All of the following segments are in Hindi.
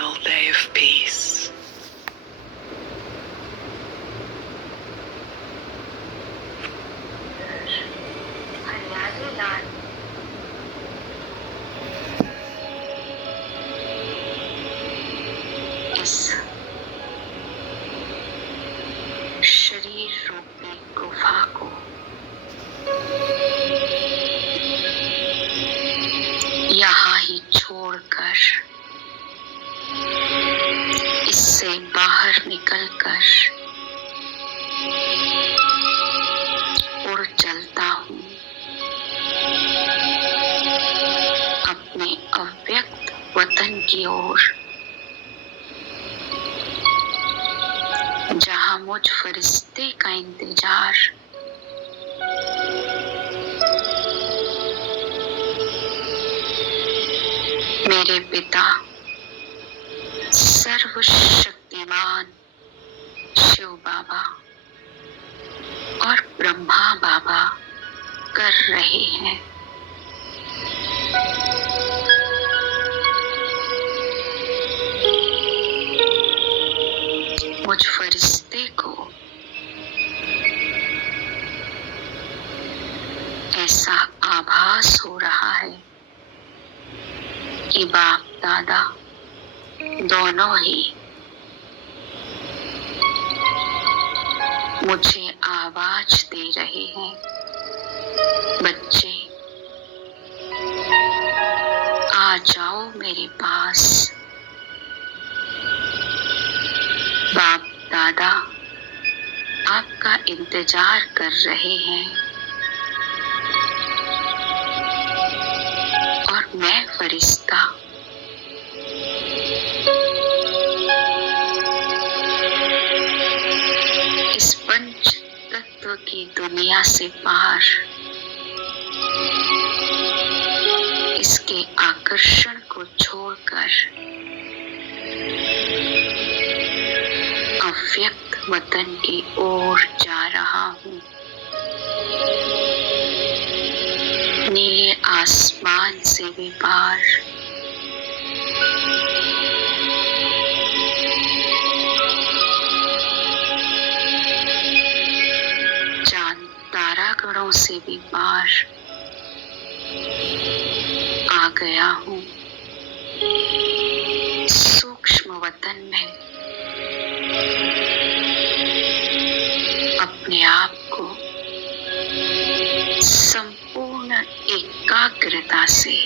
eternal day of peace. इस शरीर रूपी गुफा को यहाँ ही छोड़कर, इससे बाहर निकलकर उड़ चलता हूँ अपने अव्यक्त वतन की ओर, जहाँ मुझ फरिश्ते का इंतजार मेरे पिता सर्वशक्तिमान शिव बाबा और ब्रह्मा बाबा कर रहे हैं। मुझ फरिश्ते को ऐसा आभास हो रहा है कि बाप दादा दोनों ही मुझे आवाज दे रहे हैं, बच्चे आ जाओ मेरे पास। बाप दादा आपका इंतजार कर रहे हैं और मैं फरिश्ता इस पंच तत्व की दुनिया से पार इसके आकर्षण को छोड़कर अव्यक्त वतन की ओर जा रहा हूँ। नीले आसमान से भी पार चांद तारागणों से भी पार आ गया हूँ सूक्ष्म वतन में। अपने आप को संपूर्ण एकाग्रता से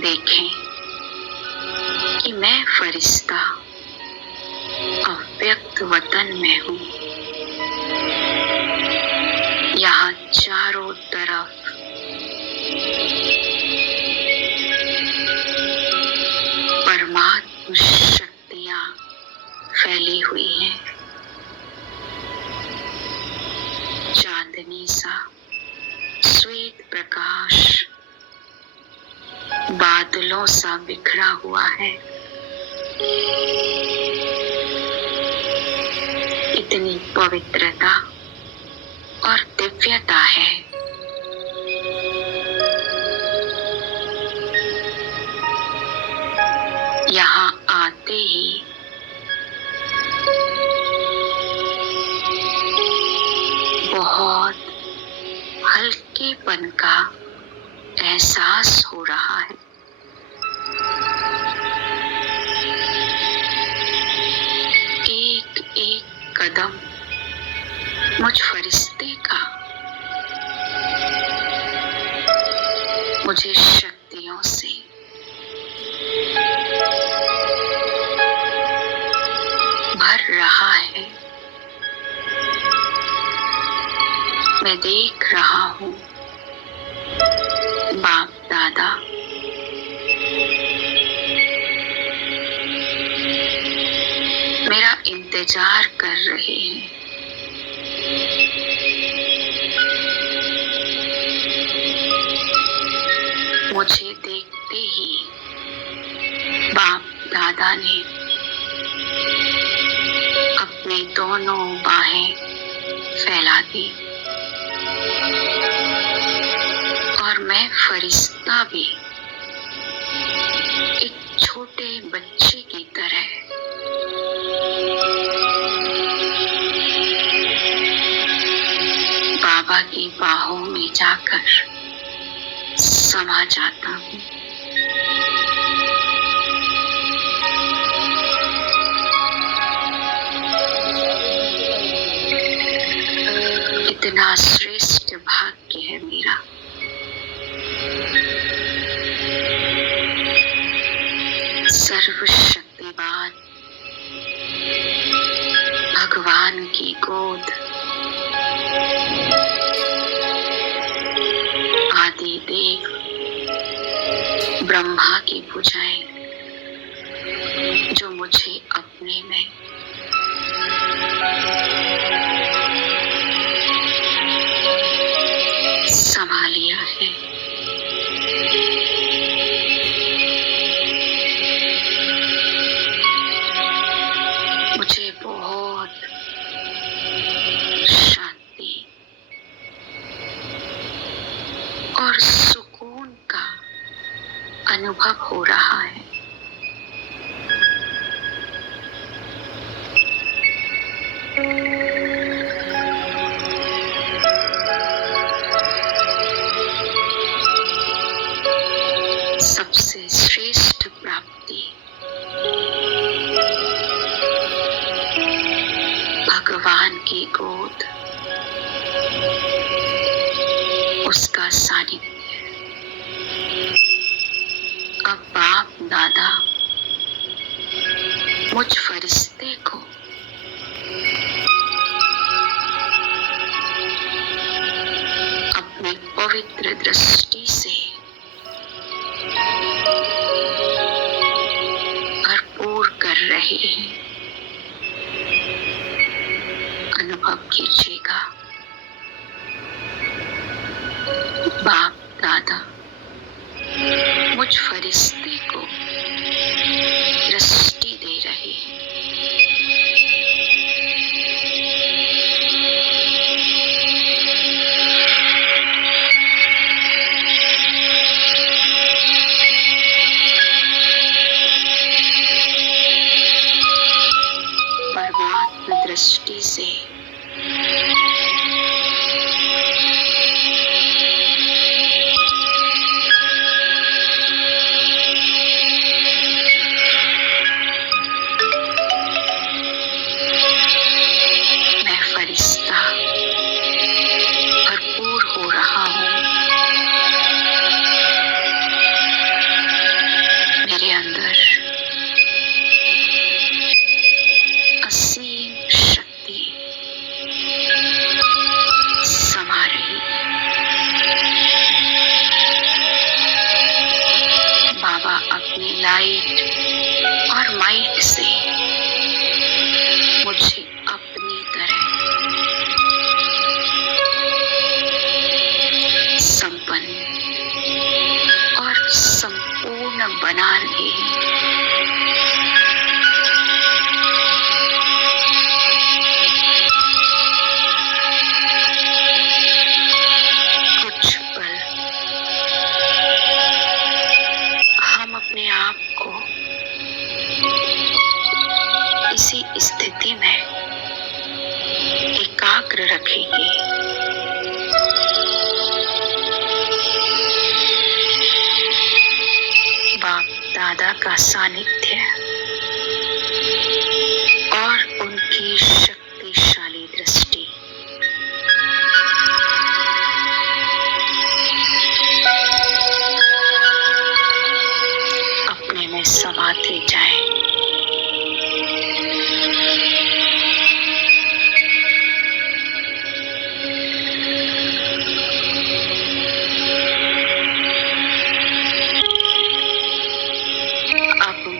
देखें कि मैं फरिश्ता अव्यक्त वतन में हूँ। यहाँ चारों तरफ परमात्म शक्तियाँ फैली हुई हैं। चांदनी सा श्वेत प्रकाश बादलों सा बिखरा हुआ है। इतनी पवित्रता और दिव्यता है। यहाँ आते ही बहुत हल्केपन का एहसास हो रहा है। एक एक कदम मुझ फरिश्ते का मुझे शक्तियों से भर रहा है। मैं देख रहा हूँ बाप दादा मेरा इंतजार कर रहे हैं। मुझे देखते ही बाप दादा ने अपनी दोनों बाहें फैला दी और मैं फरिश्ता भी छोटे बच्चे की तरह बाबा की बाहों में जाकर समा जाता हूँ। इतना श्रेष्ठ भाग्य है मेरा। सर्वशक्तिवान भगवान की गोद, आदि देव ब्रह्मा की भुजाएं जो मुझे अपने में समा लिया है। मुझे बहुत शांति और सुकून का अनुभव हो रहा है। सबसे श्रेष्ठ प्राप्ति भगवान की गोद, उसका सानिध्य। अब बाप दादा मुझ फरिश्ते को अपनी पवित्र दृष्टि से भरपूर कर रहे हैं। अनुभव कीजिएगा, बाप दादा मुझ फरिश्ते को दृष्टि दे रहे हैं। परमात्मा दृष्टि से मैं फरिश्ता भरपूर हो रहा हूँ। मेरे अंदर असीम शक्ति समा रही है। बाबा अपनी लाइट और माइट से मुझे अपनी तरह संपन्न और संपूर्ण बना रहे हैं। कुछ पल हम अपने आप को इसी स्थिति में एकाग्र रखेंगे। बाप दादा का सानिध्य और उनकी शक्तिशाली दृष्टि अपने में समाते जाए।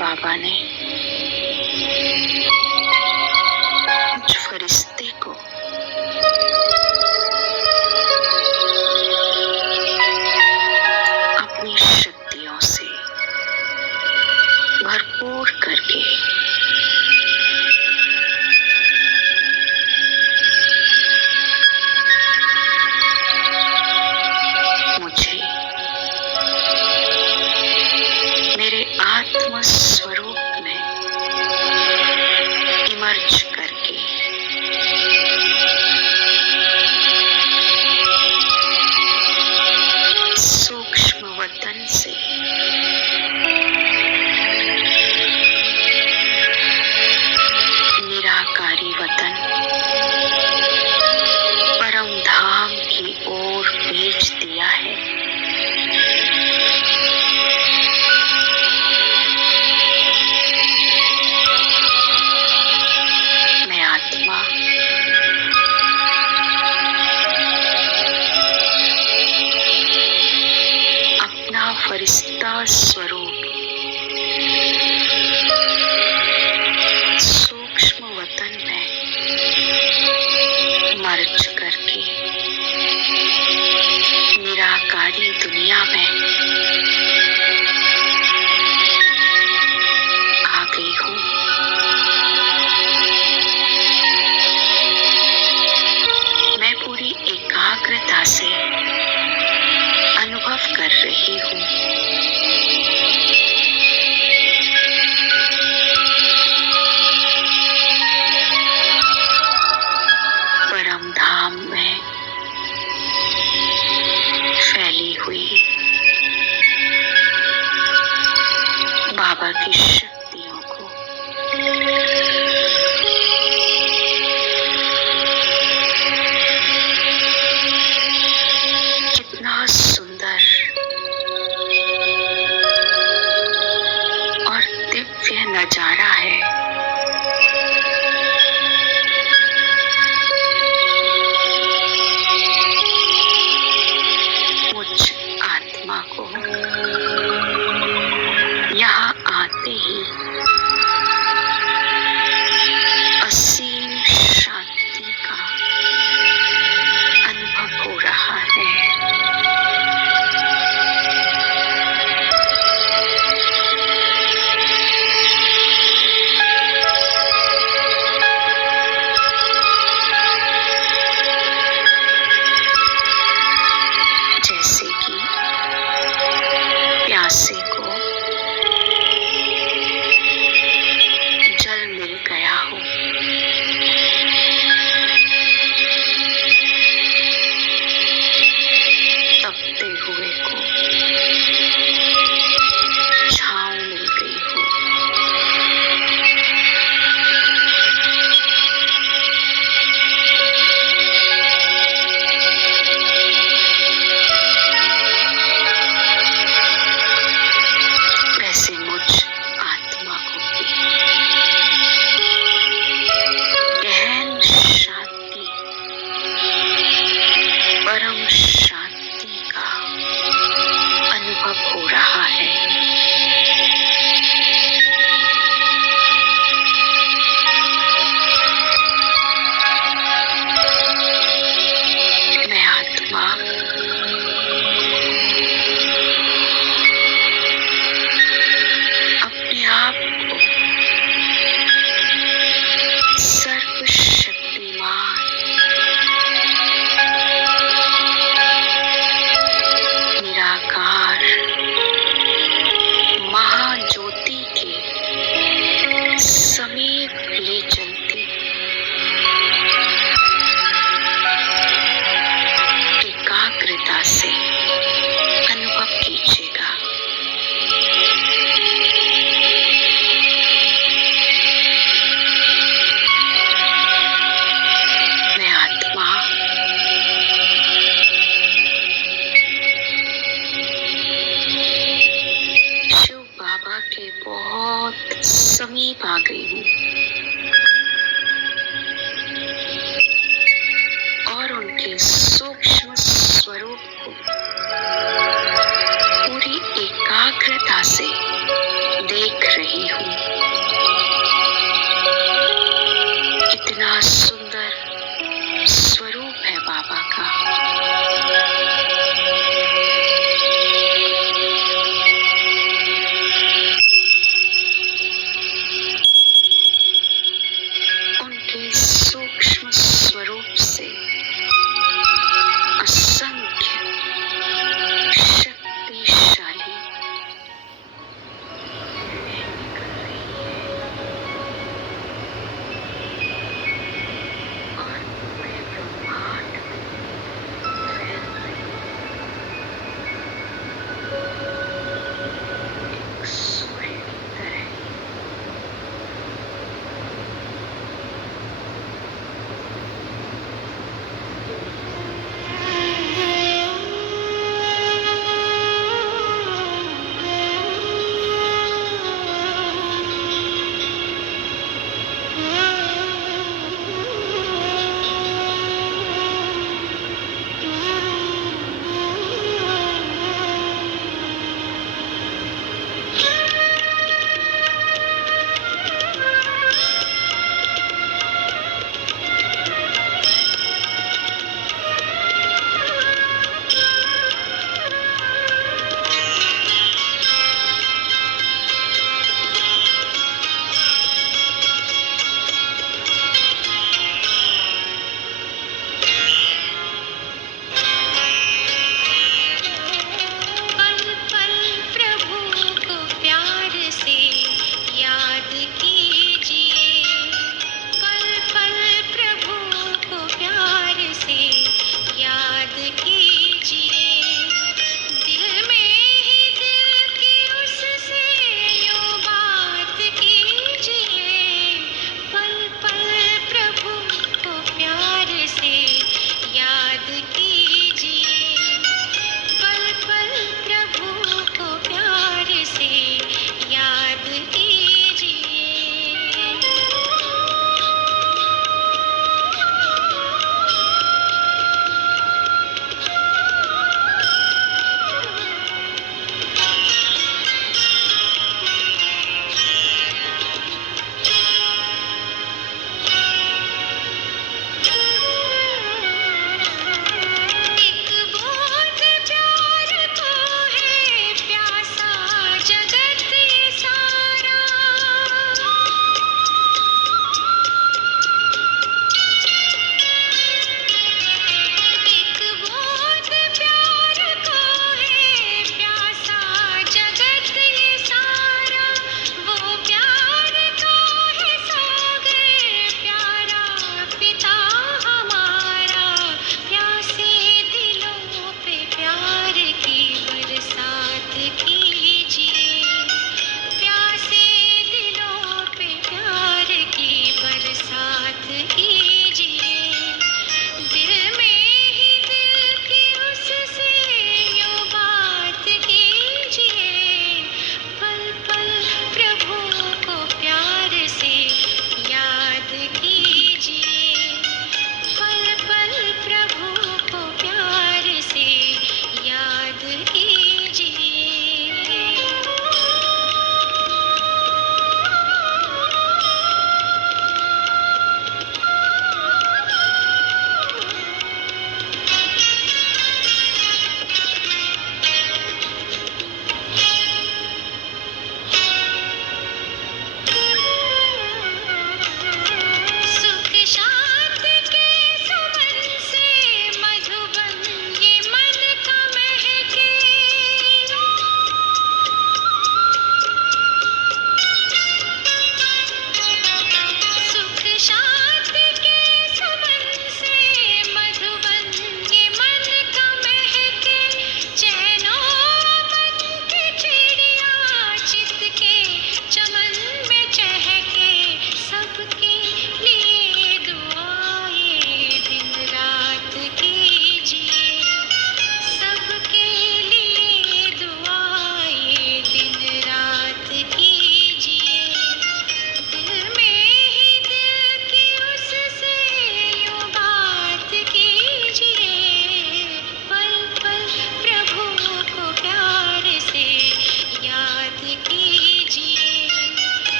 बाबा ने मुझ फरिश्ते को अपनी शक्तियों से भरपूर करके मुझे मेरे आत्म बाबा की शक्तियों को कितना सुंदर और दिव्य नजारा है। मुझ आत्मा को यहाँ आते ही असीम शांति का अनुभव हो रहा है। जैसे कि प्यासे को जल मिल गया हो, तपते हुए को छांव मिल गई हो, वैसे मुझ आत्मा को भी गहन शांति, परम शांति का अनुभव हो रहा है। मैं आत्मा अपने आप को सर्वशक्तिमान, निराकार महाज्योति के समीप ले चलती एकाग्रता से अनुभव कीजिएगा। मैं आत्मा शिव बाबा के बहुत समीप आ गई हूँ और उनके सूक्ष्म स्वरूप को पूरी एकाग्रता से देख रही हूँ। कितना सुंदर स्वरूप है बाबा का। उनके सूक्ष्म स्वरूप से असंख्य शक्तिशाली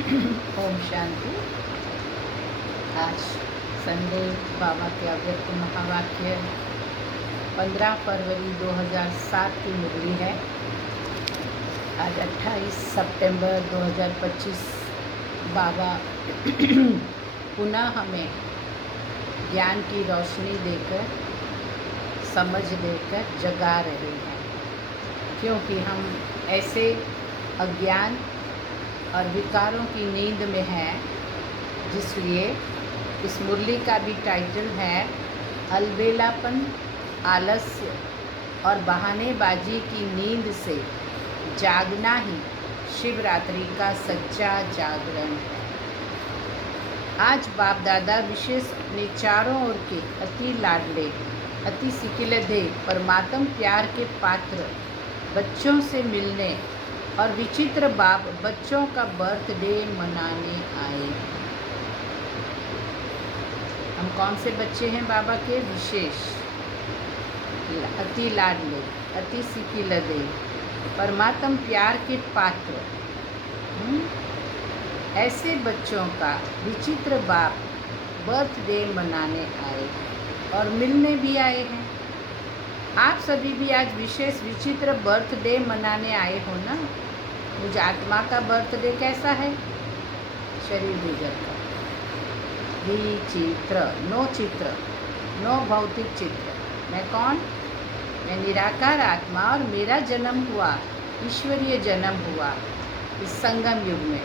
ओम शांति। आज संडे बाबा के अव्यक्त महावाक्य 15 फरवरी 2007 की मुरली है। आज 28 सितंबर 2025 बाबा पुनः हमें ज्ञान की रोशनी देकर, समझ देकर जगा रहे हैं, क्योंकि हम ऐसे अज्ञान और विकारों की नींद में हैं, जिसलिए इस मुरली का भी टाइटल है अलबेलापन, आलस्य और बहानेबाजी की नींद से जागना ही शिवरात्रि का सच्चा जागरण है। आज बाप दादा विशेष अपने चारों ओर के अति लाडले, अति सिकिलधे परमात्म प्यार के पात्र बच्चों से मिलने और विचित्र बाप बच्चों का बर्थडे मनाने आए। हम कौन से बच्चे हैं बाबा के? विशेष, अति लाडले, अति सिकिलधे परमात्म प्यार के पात्र, ऐसे बच्चों का विचित्र बाप बर्थडे मनाने आए और मिलने भी आए हैं। आप सभी भी आज विशेष विचित्र बर्थडे मनाने आए हो ना। मुझ आत्मा का बर्थडे कैसा है? शरीर गुजर का विचित्र, नो चित्र, नो भौतिक चित्र। मैं कौन? मैं निराकार आत्मा और मेरा जन्म हुआ, ईश्वरीय जन्म हुआ इस संगम युग में,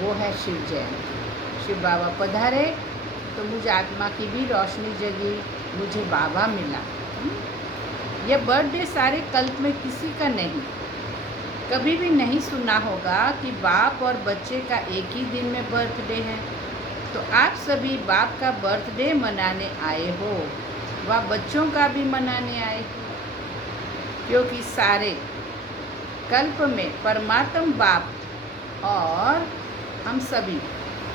वो है शिव जयंती। शिव बाबा पधारे तो मुझ आत्मा की भी रोशनी जगी, मुझे बाबा मिला। यह बर्थडे सारे कल्प में किसी का नहीं, कभी भी नहीं सुना होगा कि बाप और बच्चे का एक ही दिन में बर्थडे है। तो आप सभी बाप का बर्थडे मनाने आए हो, वह बच्चों का भी मनाने आए हो, क्योंकि सारे कल्प में परमात्म बाप और हम सभी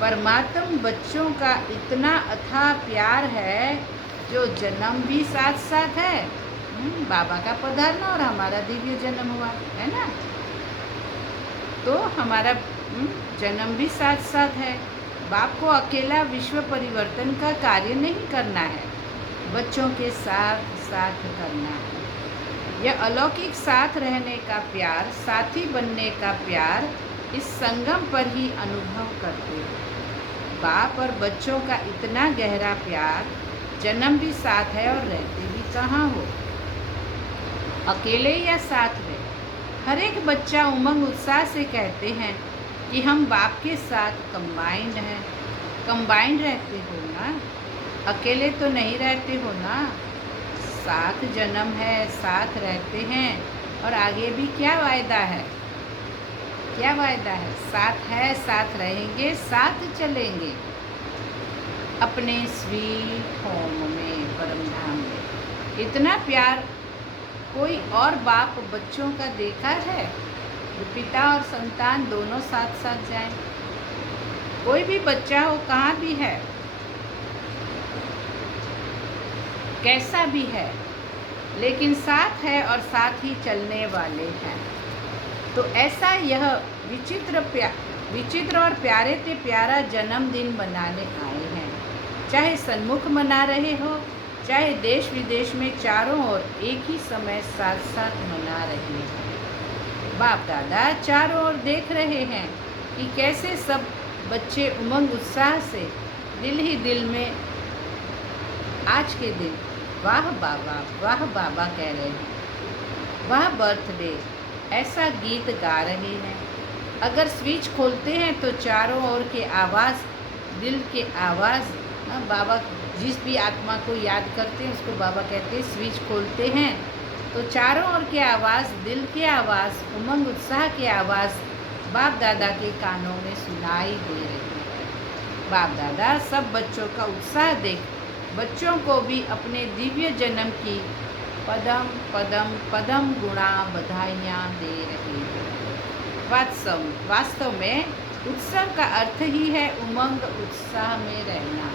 परमात्म बच्चों का इतना अथाह प्यार है, जो जन्म भी साथ साथ है। बाबा का पधारना और हमारा दिव्य जन्म हुआ है ना, तो हमारा जन्म भी साथ साथ है। बाप को अकेला विश्व परिवर्तन का कार्य नहीं करना है, बच्चों के साथ साथ करना है। यह अलौकिक साथ रहने का प्यार, साथी बनने का प्यार इस संगम पर ही अनुभव करते हो। बाप और बच्चों का इतना गहरा प्यार, जन्म भी साथ है और रहते भी कहाँ हो, अकेले या साथ में। हर एक बच्चा उमंग उत्साह से कहते हैं कि हम बाप के साथ कंबाइंड हैं। कंबाइंड रहते हो ना, अकेले तो नहीं रहते हो ना। साथ जन्म है, साथ रहते हैं, और आगे भी क्या वायदा है? क्या वायदा है? साथ है, साथ रहेंगे, साथ चलेंगे अपने स्वीट होम में, परम धाम में। इतना प्यार कोई और बाप बच्चों का देखा है? जो पिता और संतान दोनों साथ साथ जाएं। कोई भी बच्चा हो, कहाँ भी है, कैसा भी है, लेकिन साथ है और साथ ही चलने वाले हैं। तो ऐसा यह विचित्र और प्यारे से प्यारा जन्मदिन मनाने आए हैं। चाहे सन्मुख मना रहे हो, चाहे देश विदेश में चारों ओर एक ही समय साथ साथ मना रहे हैं। बाप दादा चारों ओर देख रहे हैं कि कैसे सब बच्चे उमंग उत्साह से दिल ही दिल में आज के दिन वाह बाबा कह रहे हैं, वाह बर्थडे, ऐसा गीत गा रहे हैं। अगर स्विच खोलते हैं तो चारों ओर के आवाज़, दिल के आवाज़, बाबा जिस भी आत्मा को याद करते हैं उसको बाबा कहते हैं स्विच खोलते हैं तो चारों ओर के आवाज़, दिल के आवाज़, उमंग उत्साह के आवाज़ बाप दादा के कानों में सुनाई दे रही है। बाप दादा सब बच्चों का उत्साह देख बच्चों को भी अपने दिव्य जन्म की पदम पदम पदम गुणा बधाइयाँ दे रहे हैं। वास्तव में उत्सव का अर्थ ही है उमंग उत्साह में रहना।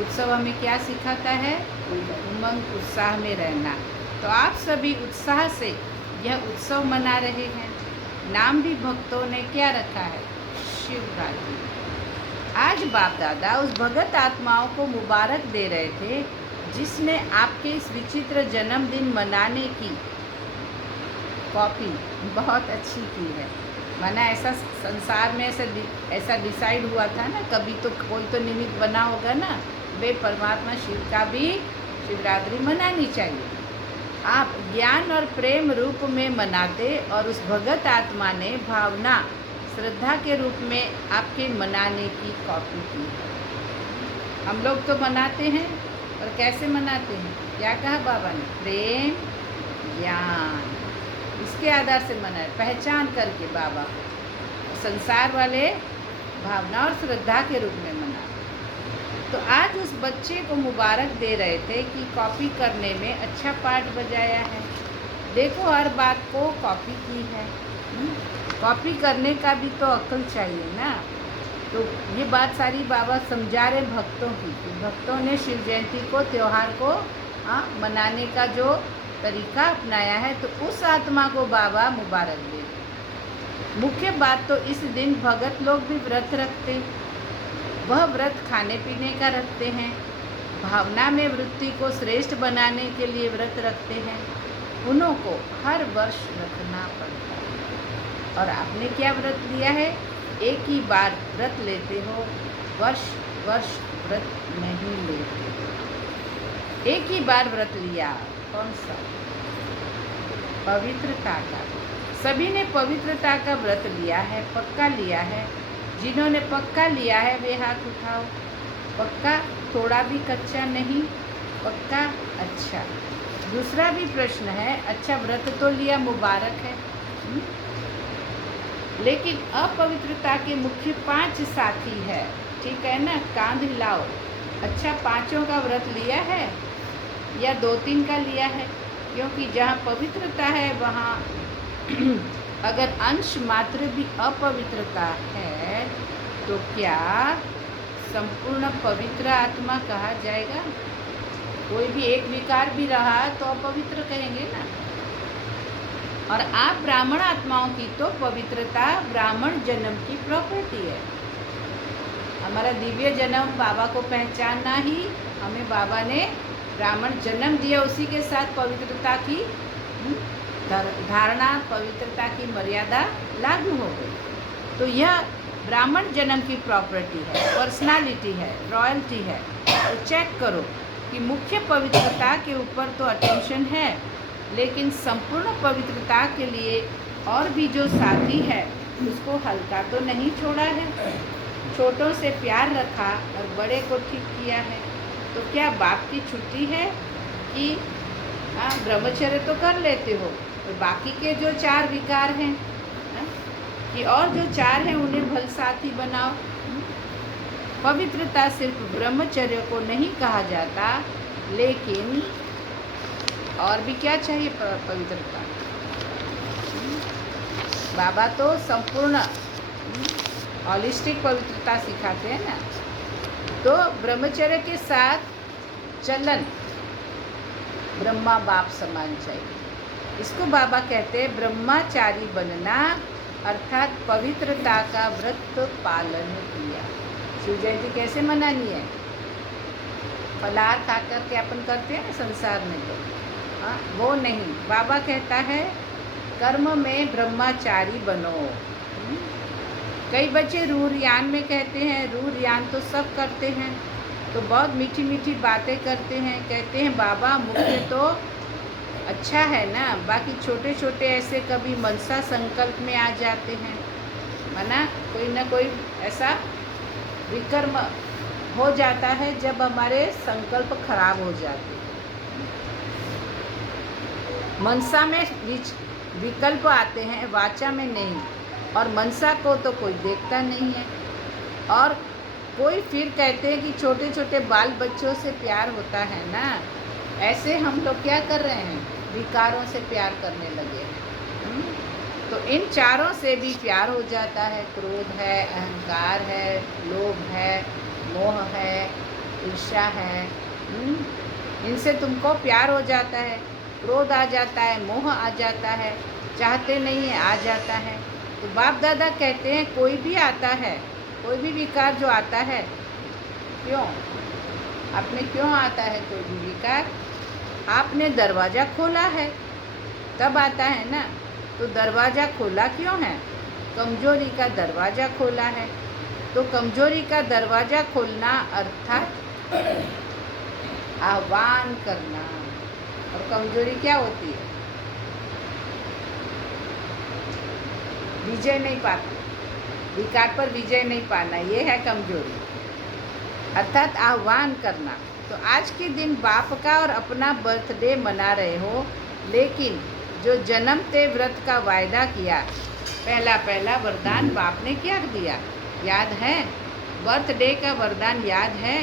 उत्सव हमें क्या सिखाता है? उमंग उत्साह में रहना। तो आप सभी उत्साह से यह उत्सव मना रहे हैं। नाम भी भक्तों ने क्या रखा है? शिवरात्रि। आज बाप दादा उस भगत आत्माओं को मुबारक दे रहे थे जिसने आपके इस विचित्र जन्मदिन मनाने की कॉपी बहुत अच्छी की है। माना ऐसा संसार में ऐसा डिसाइड हुआ था ना, कभी तो कोई तो निमित्त बना होगा ना, वे परमात्मा शिव का भी शिवरात्रि मनानी चाहिए। आप ज्ञान और प्रेम रूप में मनाते और उस भगत आत्मा ने भावना श्रद्धा के रूप में आपके मनाने की कॉपी की है। हम लोग तो मनाते हैं, और कैसे मनाते हैं? क्या कहा बाबा ने? प्रेम ज्ञान, इसके आधार से मनाए, पहचान करके बाबा। संसार वाले भावना और श्रद्धा के रूप में मना। तो आज उस बच्चे को मुबारक दे रहे थे कि कॉपी करने में अच्छा पार्ट बजाया है। देखो हर बात को कॉपी की है। कॉपी करने का भी तो अक्ल चाहिए ना। तो ये बात सारी बाबा समझा रहे भक्तों की, कि भक्तों ने शिव जयंती को, त्यौहार को मनाने का जो तरीका अपनाया है, तो उस आत्मा को बाबा मुबारक दे। मुख्य बात तो इस दिन भगत लोग भी व्रत रखते। वह व्रत खाने पीने का रखते हैं, भावना में वृत्ति को श्रेष्ठ बनाने के लिए व्रत रखते हैं। उन्हों को हर वर्ष रखना पड़ता है। और आपने क्या व्रत लिया है? एक ही बार व्रत लेते हो, वर्ष वर्ष व्रत नहीं लेते। एक ही बार व्रत लिया। कौन सा? पवित्रता का। सभी ने पवित्रता का व्रत लिया है, पक्का लिया है। जिन्होंने पक्का लिया है वे हाथ उठाओ। पक्का, थोड़ा भी कच्चा नहीं, पक्का। अच्छा, दूसरा भी प्रश्न है। अच्छा, व्रत तो लिया, मुबारक है, लेकिन अपवित्रता के मुख्य 5 साथी है, ठीक है ना? कांध हिलाओ। अच्छा, 5 का व्रत लिया है या 2-3 का लिया है? क्योंकि जहाँ पवित्रता है वहाँ अगर अंश मात्र भी अपवित्रता है तो क्या संपूर्ण पवित्र आत्मा कहा जाएगा? कोई भी एक विकार भी रहा तो अपवित्र कहेंगे ना। और आप ब्राह्मण आत्माओं की तो पवित्रता ब्राह्मण जन्म की प्रॉपर्टी है। हमारा दिव्य जन्म बाबा को पहचानना ही हमें बाबा ने ब्राह्मण जन्म दिया, उसी के साथ पवित्रता की धारणा, पवित्रता की मर्यादा लागू हो गई। तो यह ब्राह्मण जन्म की प्रॉपर्टी है, पर्सनालिटी है, रॉयल्टी है। तो चेक करो कि मुख्य पवित्रता के ऊपर तो अटेंशन है, लेकिन संपूर्ण पवित्रता के लिए और भी जो साथी है उसको हल्का तो नहीं छोड़ा है। छोटों से प्यार रखा और बड़े को ठीक किया है। तो क्या बाप की छुट्टी है कि ब्रह्मचर्य तो कर लेते हो, तो बाकी के जो 4 विकार हैं कि और जो 4 हैं उन्हें भल साथी बनाओ। पवित्रता सिर्फ ब्रह्मचर्य को नहीं कहा जाता, लेकिन और भी क्या चाहिए पवित्रता? बाबा तो संपूर्ण हॉलिस्टिक पवित्रता सिखाते हैं ना। तो ब्रह्मचर्य के साथ चलन ब्रह्मा बाप समान चाहिए। इसको बाबा कहते हैं ब्रह्मचारी बनना, अर्थात पवित्रता का व्रत पालन किया। शिव जयंती कैसे मनानी है? फलाहार खा कर के अपन करते हैं ना संसार में, तो वो नहीं। बाबा कहता है कर्म में ब्रह्मचारी बनो। कई बच्चे रूरयान में कहते हैं, रूरयान तो सब करते हैं, तो बहुत मीठी मीठी बातें करते हैं, कहते हैं बाबा मुख्य तो अच्छा है ना, बाकी छोटे छोटे ऐसे कभी मनसा संकल्प में आ जाते हैं, माना कोई ना कोई ऐसा विकर्म हो जाता है जब हमारे संकल्प खराब हो जाते हैं। मनसा में विकल्प आते हैं, वाचा में नहीं। और मनसा को तो कोई देखता नहीं है। और कोई फिर कहते हैं कि छोटे छोटे बाल बच्चों से प्यार होता है ना, ऐसे हम लोग क्या कर रहे हैं? विकारों से प्यार करने लगे हैं। तो इन 4 से भी प्यार हो जाता है। क्रोध है, अहंकार है, लोभ है, मोह है, ईर्ष्या है। इनसे तुमको प्यार हो जाता है, क्रोध आ जाता है, मोह आ जाता है, चाहते नहीं है आ जाता है। तो बाप दादा कहते हैं कोई भी आता है, कोई भी विकार जो आता है, क्यों आपने क्यों आता है कोई भी विकार? आपने दरवाज़ा खोला है तब आता है ना। तो दरवाज़ा खोला क्यों है? कमजोरी का दरवाज़ा खोला है। तो कमजोरी का दरवाज़ा खोलना अर्थात आह्वान करना। और कमजोरी क्या होती है? विजय नहीं पाना, विकार पर विजय नहीं पाना, ये है कमजोरी, अर्थात आह्वान करना। तो आज के दिन बाप का और अपना बर्थडे मना रहे हो, लेकिन जो जन्मते व्रत का वायदा किया, पहला वरदान बाप ने क्या दिया याद है? बर्थडे का वरदान याद है?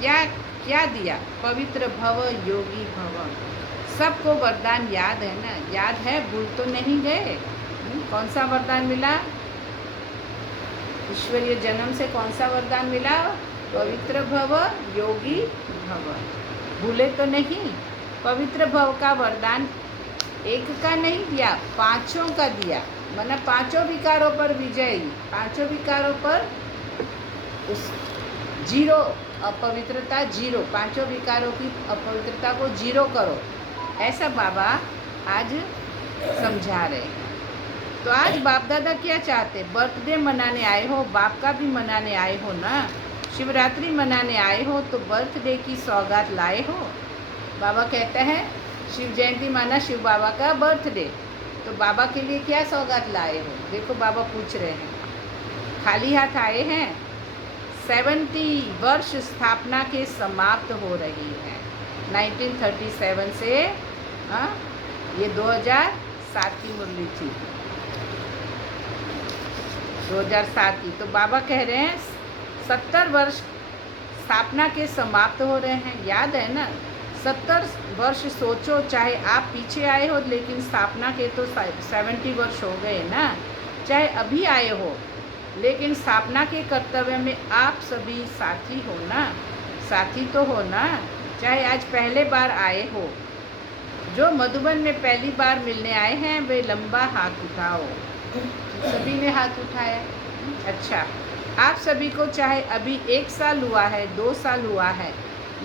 क्या दिया? पवित्र भव, योगी भव। सबको वरदान याद है ना? याद है, भूल तो नहीं गए? कौन सा वरदान मिला? ईश्वरीय जन्म से कौन सा वरदान मिला? पवित्र भव, योगी भव। भूले तो नहीं? पवित्र भव का वरदान एक का नहीं दिया, पांचों का दिया। मतलब पांचों विकारों पर विजय, पांचों विकारों पर उस जीरो अपवित्रता, जीरो, पांचों विकारों की अपवित्रता को जीरो करो, ऐसा बाबा आज समझा रहे हैं। तो आज बाप दादा क्या चाहते? बर्थडे मनाने आए हो, बाप का भी मनाने आए हो ना, शिवरात्रि मनाने आए हो, तो बर्थडे की सौगात लाए हो। बाबा कहते हैं शिव जयंती माना शिव बाबा का बर्थडे, तो बाबा के लिए क्या सौगात लाए हो? देखो बाबा पूछ रहे हैं, खाली हाथ आए हैं? 70 वर्ष स्थापना के समाप्त हो रही है 1937 से। ये 2007 की मुरली थी, 2007 की। तो बाबा कह रहे हैं 70 वर्ष स्थापना के समाप्त हो रहे हैं, याद है ना? 70 वर्ष सोचो, चाहे आप पीछे आए हो, लेकिन स्थापना के तो 70 वर्ष हो गए ना। चाहे अभी आए हो, लेकिन स्थापना के कर्तव्य में आप सभी साथी हो ना, साथी तो हो ना। चाहे आज पहले बार आए हो, जो मधुबन में पहली बार मिलने आए हैं वे लंबा हाथ उठाओ। सभी ने हाथ उठाया। अच्छा, आप सभी को चाहे अभी 1 साल हुआ है, 2 साल हुआ है,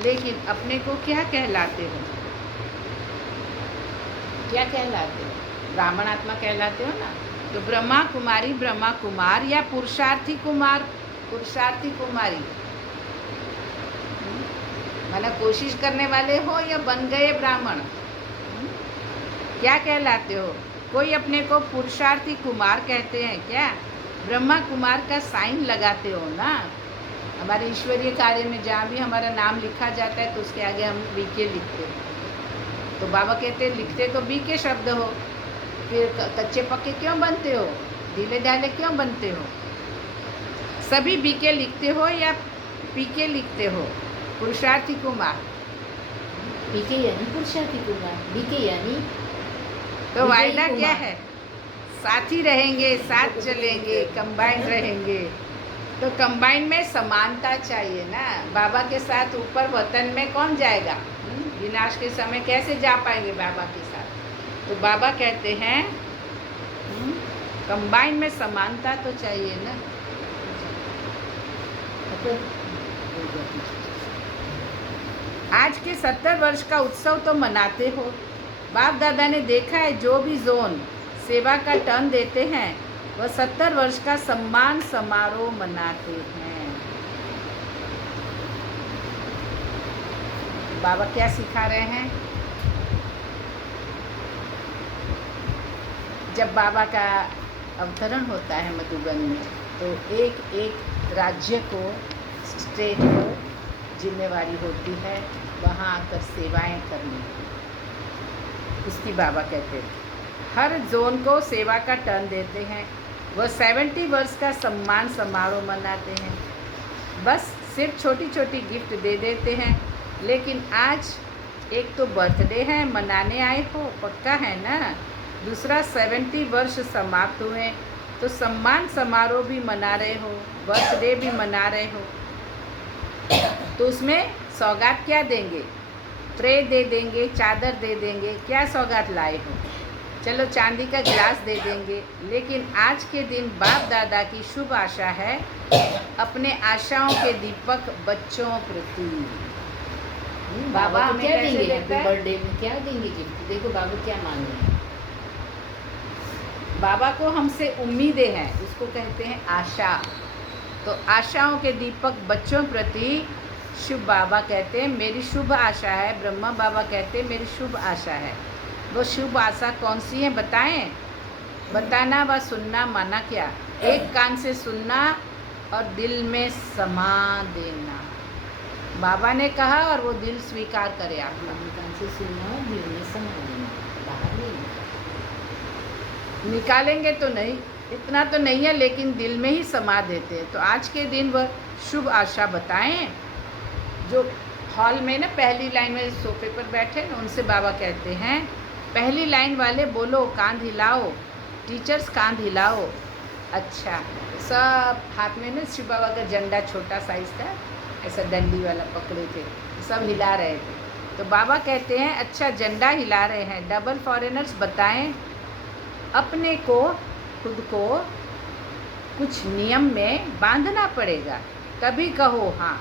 लेकिन अपने को क्या कहलाते हो? क्या कहलाते हो? ब्राह्मण आत्मा कहलाते हो ना। तो ब्रह्मा कुमारी, ब्रह्मा कुमार, या पुरुषार्थी कुमार, पुरुषार्थी कुमारी, मतलब कोशिश करने वाले हो या बन गए ब्राह्मण, क्या कहलाते हो? कोई अपने को पुरुषार्थी कुमार कहते हैं क्या? ब्रह्मा कुमार का साइन लगाते हो ना। हमारे ईश्वरीय कार्य में जहाँ भी हमारा नाम लिखा जाता है तो उसके आगे हम बीके लिखते हैं। तो बाबा कहते हैं लिखते तो बीके शब्द हो, फिर कच्चे पक्के क्यों बनते हो? ढीले ढाले क्यों बनते हो? सभी बीके लिखते हो या पीके लिखते हो? पुरुषार्थी कुमार, पीके यानी पुरुषार्थी कुमार, बीके यानी तो वायदा क्या है? साथ ही रहेंगे, साथ चलेंगे, कंबाइन रहेंगे। तो कंबाइन में समानता चाहिए ना। बाबा के साथ ऊपर वतन में कौन जाएगा? विनाश के समय कैसे जा पाएंगे बाबा के साथ? तो बाबा कहते हैं कंबाइन में समानता तो चाहिए ना। आज के 70 वर्ष का उत्सव तो मनाते हो। बाप दादा ने देखा है जो भी जोन सेवा का टर्न देते हैं वह 70 वर्ष का सम्मान समारोह मनाते हैं। बाबा क्या सिखा रहे हैं? जब बाबा का अवतरण होता है मधुबन में, तो एक एक राज्य को, स्टेट को जिम्मेवारी होती है वहाँ आकर सेवाएं करनी। इसकी बाबा कहते हैं हर जोन को सेवा का टर्न देते हैं। वह 70 वर्ष का सम्मान समारोह मनाते हैं। बस सिर्फ छोटी छोटी गिफ्ट दे देते हैं। लेकिन आज एक तो बर्थडे है, मनाने आए हो, पक्का है ना। दूसरा 70 वर्ष समाप्त हुए, तो सम्मान समारोह भी मना रहे हो, बर्थडे भी मना रहे हो। तो उसमें सौगात क्या देंगे? ट्रे दे देंगे, चादर दे देंगे। क्या सौगात लाए हो? चलो चांदी का गिलास दे देंगे, लेकिन आज के दिन बाप दादा की शुभ आशा है अपने आशाओं के दीपक बच्चों प्रति। बाबा को हमें क्या कैसे देंगे देता हैप्पी है? बर्थडे में, क्या देंगे गिफ्ट? देखो बाबा क्या मांग रहे हैं। बाबा को हमसे उम्मीदें हैं, उसको कहते हैं आशा। तो आशाओं के दीपक बच्चों प्रति शुभ बाबा कहते हैं मेरी शुभ आशा है। ब्रह्मा बाबा कहते हैं मेरी शुभ आशा है। वो शुभ आशा कौन सी है बताएं? बताना व सुनना माना क्या? एक कान से सुनना और दिल में समा देना। बाबा ने कहा और वो दिल स्वीकार करे आपका। कान से सुनना और दिल में समा देना, बाहर नहीं निकालेंगे तो नहीं, इतना तो नहीं है, लेकिन दिल में ही समा देते हैं। तो आज के दिन वह शुभ आशा बताएं। जो हॉल में ना पहली लाइन में सोफे पर बैठे ना, उनसे बाबा कहते हैं पहली लाइन वाले बोलो, कांध हिलाओ, टीचर्स कांध हिलाओ। अच्छा, सब हाथ में ना शिव बाबा का झंडा छोटा साइज का ऐसा डंडी वाला पकड़े थे, सब हिला रहे थे। तो बाबा कहते हैं अच्छा झंडा हिला रहे हैं, डबल फॉरेनर्स बताएं अपने को खुद को कुछ नियम में बांधना पड़ेगा, तभी कहो हाँ।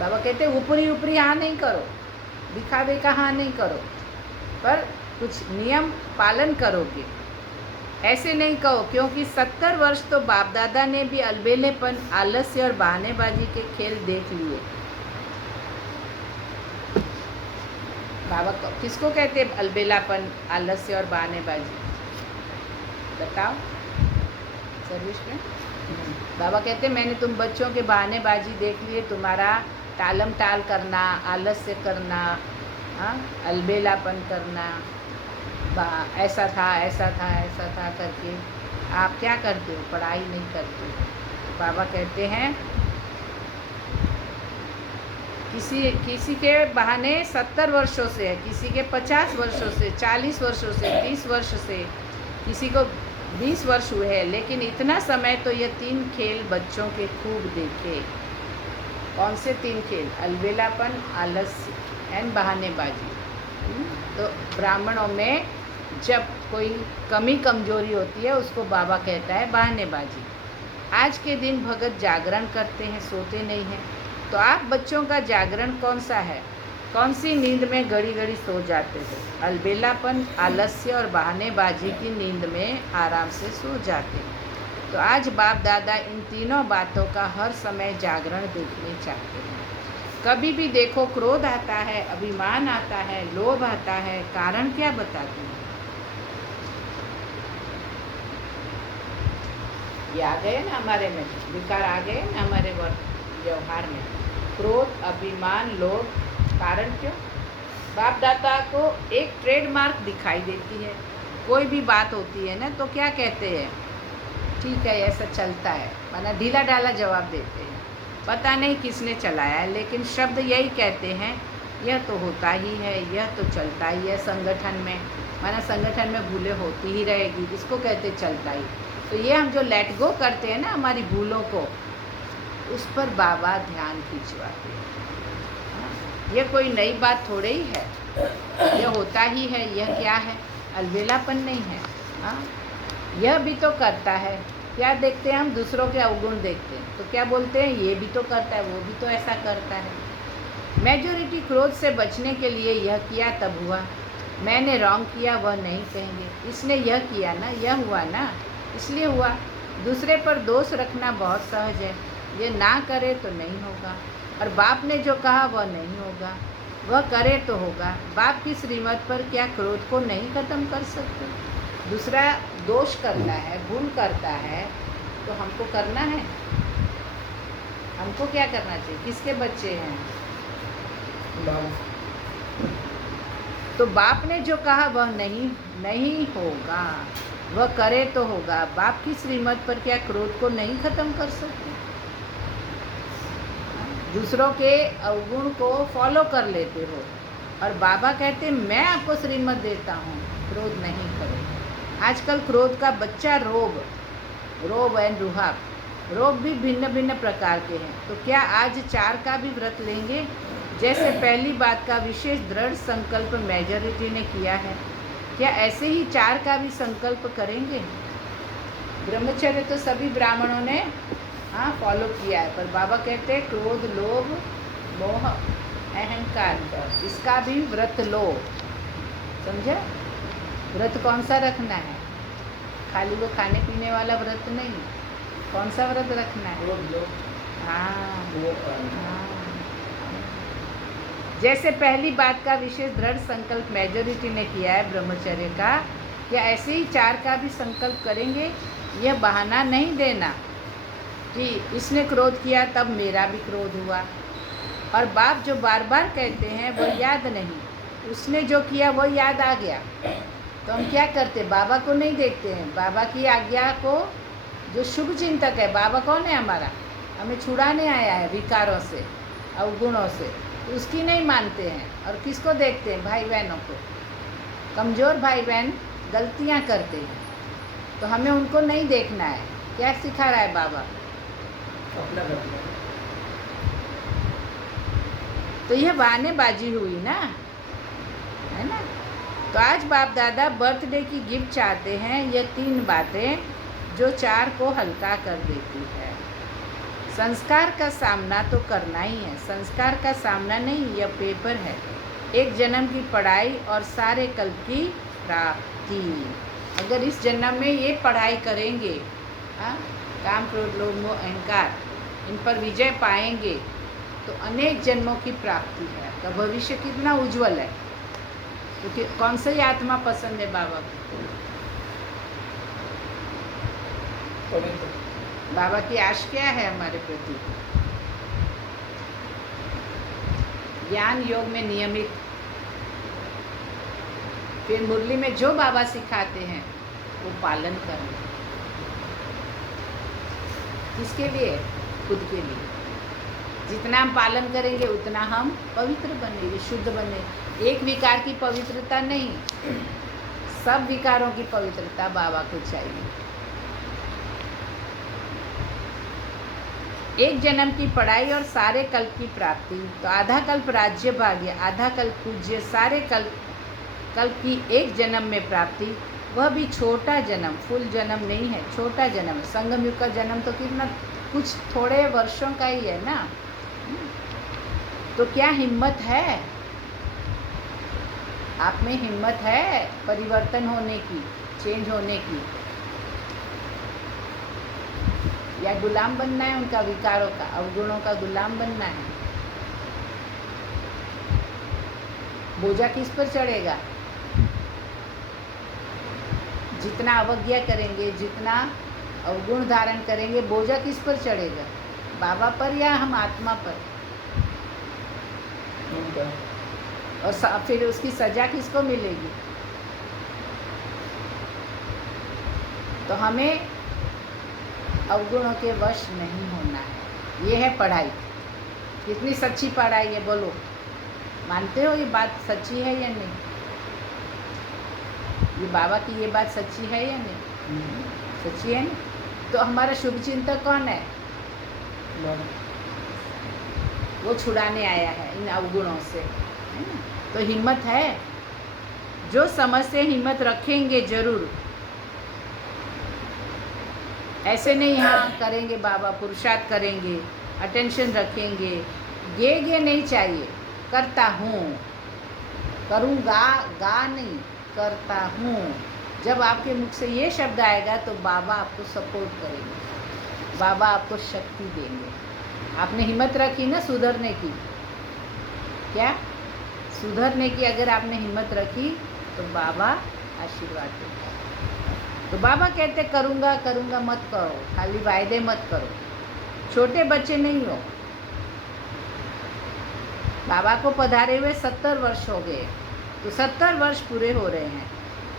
बाबा कहते हैं ऊपरी ऊपरी हाँ नहीं करो, दिखावे का हाँ नहीं करो, पर कुछ नियम पालन करोगे। ऐसे नहीं कहो, क्योंकि 70 वर्ष तो बाप दादा ने भी अलबेलेपन, आलस्य और बहानेबाजी के खेल देख लिए। बाबा किसको कहते हैं अलबेलापन, आलस्य और बहानेबाजी? बताओ सर्विस में। बाबा कहते हैं मैंने तुम बच्चों के बहानेबाजी देख लिए, तुम्हारा टालम टाल करना, आलस्य करना, अलबेलापन करना, ऐसा था ऐसा था ऐसा था करके आप क्या करते हो? पढ़ाई नहीं करते हो। बाबा कहते हैं किसी के बहाने 70 वर्षों से है, किसी के 50 वर्षों से, 40 वर्षों से, 30 वर्ष से, किसी को 20 वर्ष हुए हैं, लेकिन इतना समय तो ये 3 खेल बच्चों के खूब देखे। कौन से 3 खेल? अलबेलापन, आलस्य एंड बहानेबाजी। तो ब्राह्मणों में जब कोई कमी कमजोरी होती है उसको बाबा कहता है बहानेबाजी। आज के दिन भगत जागरण करते हैं, सोते नहीं हैं। तो आप बच्चों का जागरण कौन सा है? कौन सी नींद में घड़ी घड़ी सो जाते हो? अलबेलापन, आलस्य और बहानेबाजी की नींद में आराम से सो जाते हैं। तो आज बाप दादा इन तीनों बातों का हर समय जागरण देखने चाहते हैं। कभी भी देखो क्रोध आता है, अभिमान आता है, लोभ आता है, कारण क्या बताते हैं? ये आ गए ना हमारे में, विकार आ गए ना हमारे व्यवहार में, क्रोध, अभिमान, लोभ। कारण क्यों? बाप दादा को एक ट्रेडमार्क दिखाई देती है। कोई भी बात होती है ना तो क्या कहते हैं? ठीक है ऐसा चलता है, माना ढीला ढाला जवाब देते हैं। पता नहीं किसने चलाया है, लेकिन शब्द यही कहते हैं यह तो होता ही है, यह तो चलता ही है संगठन में, माना संगठन में भूलें होती ही रहेगी, इसको कहते चलता ही। तो ये हम जो लेट गो करते हैं ना हमारी भूलों को, उस पर बाबा ध्यान खिंचवाते हैं। यह कोई नई बात थोड़े ही है, यह होता ही है। यह क्या है? अलबेलापन नहीं है। यह भी तो करता है। क्या देखते हैं हम? दूसरों के अवगुण देखते हैं, तो क्या बोलते हैं? ये भी तो करता है, वो भी तो ऐसा करता है। मेजॉरिटी क्रोध से बचने के लिए यह किया तब हुआ, मैंने रॉन्ग किया वह नहीं कहेंगे। इसने यह किया ना, यह हुआ ना, इसलिए हुआ। दूसरे पर दोष रखना बहुत सहज है। ये ना करे तो नहीं होगा, और बाप ने जो कहा वह नहीं होगा, वह करे तो होगा। बाप की श्रीमत पर क्या क्रोध को नहीं ख़त्म कर सकते? दूसरा दोष करता है, भूल करता है, तो हमको करना है। हमको क्या करना चाहिए? किसके बच्चे हैं? तो बाप ने जो कहा वह नहीं होगा, वह करे तो होगा। बाप की श्रीमत पर क्या क्रोध को नहीं ख़त्म कर सकते? दूसरों के अवगुण को फॉलो कर लेते हो, और बाबा कहते मैं आपको श्रीमत देता हूँ, क्रोध नहीं करो। आजकल क्रोध का बच्चा रोब एंड रुहाब, रोग भी भिन्न भिन्न प्रकार के हैं। तो क्या आज 4 का भी व्रत लेंगे? जैसे पहली बात का विशेष दृढ़ संकल्प मेजॉरिटी ने किया है, क्या ऐसे ही 4 का भी संकल्प करेंगे? ब्रह्मचर्य तो सभी ब्राह्मणों ने फॉलो किया है, पर बाबा कहते हैं क्रोध, लोभ, मोह, अहंकार, इसका भी व्रत लो। समझा? व्रत कौन सा रखना है? खाली वो खाने पीने वाला व्रत नहीं। कौन सा व्रत रखना है? हाँ। जैसे पहली बात का विशेष दृढ़ संकल्प मेजॉरिटी ने किया है ब्रह्मचर्य का, क्या ऐसे ही 4 का भी संकल्प करेंगे? यह बहाना नहीं देना कि इसने क्रोध किया तब मेरा भी क्रोध हुआ। और बाप जो बार बार कहते हैं वो याद नहीं, उसने जो किया वो याद आ गया, तो हम क्या करते? बाबा को नहीं देखते हैं, बाबा की आज्ञा को। जो शुभ चिंतक है, बाबा कौन है हमारा? हमें छुड़ाने आया है विकारों से, अवगुणों से, उसकी नहीं मानते हैं। और किसको देखते हैं? भाई बहनों को। कमज़ोर भाई बहन गलतियां करते हैं, तो हमें उनको नहीं देखना है। क्या सिखा रहा है बाबा? तो यह बहानेबाजी हुई ना, है ना? तो आज बाप दादा बर्थडे की गिफ्ट चाहते हैं, यह 3 बातें जो 4 को हल्का कर देती है। संस्कार का सामना तो करना ही है, संस्कार का सामना नहीं, यह पेपर है। एक जन्म की पढ़ाई और सारे कल की प्राप्ति। अगर इस जन्म में ये पढ़ाई करेंगे, काम, क्रोध, लोभ, मोह, अहंकार, इन पर विजय पाएंगे, तो अनेक जन्मों की प्राप्ति है। तो भविष्य कितना उज्जवल है। क्योंकि कौन सी आत्मा पसंद है बाबा को? बाबा की आश क्या है हमारे प्रति? ज्ञान योग में नियमित। फिर मुरली में जो बाबा सिखाते हैं वो पालन करें। किसके लिए? खुद के लिए। जितना हम पालन करेंगे उतना हम पवित्र बनेंगे, शुद्ध बनेंगे। एक विकार की पवित्रता नहीं, सब विकारों की पवित्रता बाबा को चाहिए। एक जन्म की पढ़ाई और सारे कल्प की प्राप्ति। तो आधा कल्प राज्य भाग्य, आधा कल्प पूज्य, सारे कल्प की एक जन्म में प्राप्ति, वह भी छोटा जन्म, फुल जन्म नहीं है, छोटा जन्म है। संगम युग का जन्म तो कितना कुछ थोड़े वर्षों का ही है ना। तो क्या हिम्मत है? आप में हिम्मत है परिवर्तन होने की, चेंज होने की, या गुलाम बनना है उनका, विकारों का, अवगुणों का गुलाम बनना है? बोझा किस पर चढ़ेगा? जितना अवज्ञा करेंगे, जितना अवगुण धारण करेंगे, बोझा किस पर चढ़ेगा? बाबा पर या हम आत्मा पर? और फिर उसकी सजा किसको मिलेगी? तो हमें अवगुणों के वश नहीं होना है। ये है पढ़ाई। कितनी सच्ची पढ़ाई है बोलो? मानते हो ये बात सच्ची है या नहीं? ये बाबा की ये बात सच्ची है या नहीं? सच्ची है ना? तो हमारा शुभ चिंतक कौन है? वो छुड़ाने आया है इन अवगुणों से, है ना? तो हिम्मत है? जो समझ से हिम्मत रखेंगे जरूर। ऐसे नहीं करेंगे बाबा, पुरुषार्थ करेंगे, अटेंशन रखेंगे, गे नहीं चाहिए। करता हूँ, करूँगा, गा नहीं, करता हूँ। जब आपके मुख से ये शब्द आएगा तो बाबा आपको सपोर्ट करेंगे, बाबा आपको शक्ति देंगे। आपने हिम्मत रखी ना सुधरने की, क्या सुधरने की अगर आपने हिम्मत रखी तो बाबा आशीर्वाद देंगे। तो बाबा कहते करूँगा करूँगा मत करो, खाली वायदे मत करो, छोटे बच्चे नहीं हो। बाबा को पधारे हुए 70 वर्ष हो गए, तो 70 वर्ष पूरे हो रहे हैं।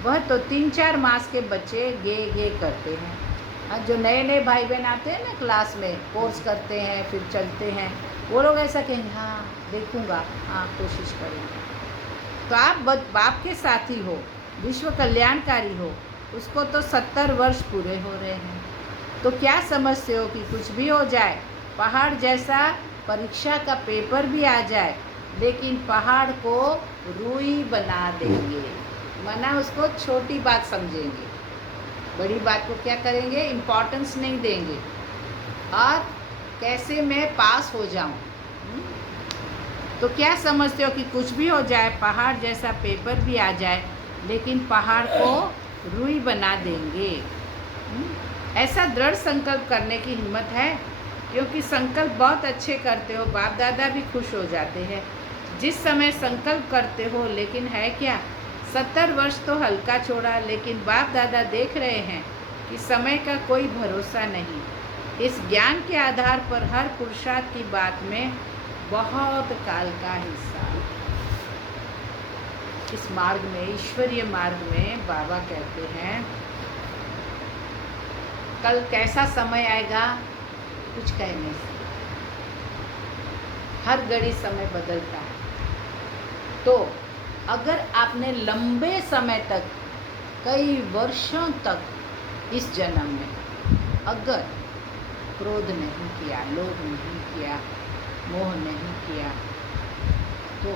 वह तो 3-4 मास के बच्चे गे करते हैं। जो नए नए भाई बहन आते हैं ना क्लास में, कोर्स करते हैं फिर चलते हैं, वो लोग ऐसा कहेंगे हाँ देखूँगा, हाँ कोशिश करेंगे। तो आप बाप के साथी हो, विश्व कल्याणकारी हो, उसको तो 70 वर्ष पूरे हो रहे हैं। तो क्या समझते हो कि कुछ भी हो जाए, पहाड़ जैसा परीक्षा का पेपर भी आ जाए, लेकिन पहाड़ को रूई बना देंगे। मना उसको छोटी बात समझेंगे, बड़ी बात को क्या करेंगे, इम्पोर्टेंस नहीं देंगे। और कैसे मैं पास हो जाऊं। तो क्या समझते हो कि कुछ भी हो जाए, पहाड़ जैसा पेपर भी आ जाए, लेकिन पहाड़ को रुई बना देंगे। ऐसा दृढ़ संकल्प करने की हिम्मत है, क्योंकि संकल्प बहुत अच्छे करते हो, बाप दादा भी खुश हो जाते हैं जिस समय संकल्प करते हो। लेकिन है क्या, 70 वर्ष तो हल्का छोड़ा, लेकिन बाप दादा देख रहे हैं कि समय का कोई भरोसा नहीं। इस ज्ञान के आधार पर हर पुरुषार्थ की बात में बहुत काल का हिस्सा। इस मार्ग में, ईश्वरीय मार्ग में बाबा कहते हैं कल कैसा समय आएगा कुछ कह नहीं सकते, हर घड़ी समय बदलता है। तो अगर आपने लंबे समय तक, कई वर्षों तक इस जन्म में अगर क्रोध नहीं किया, लोभ नहीं किया, मोह नहीं किया, तो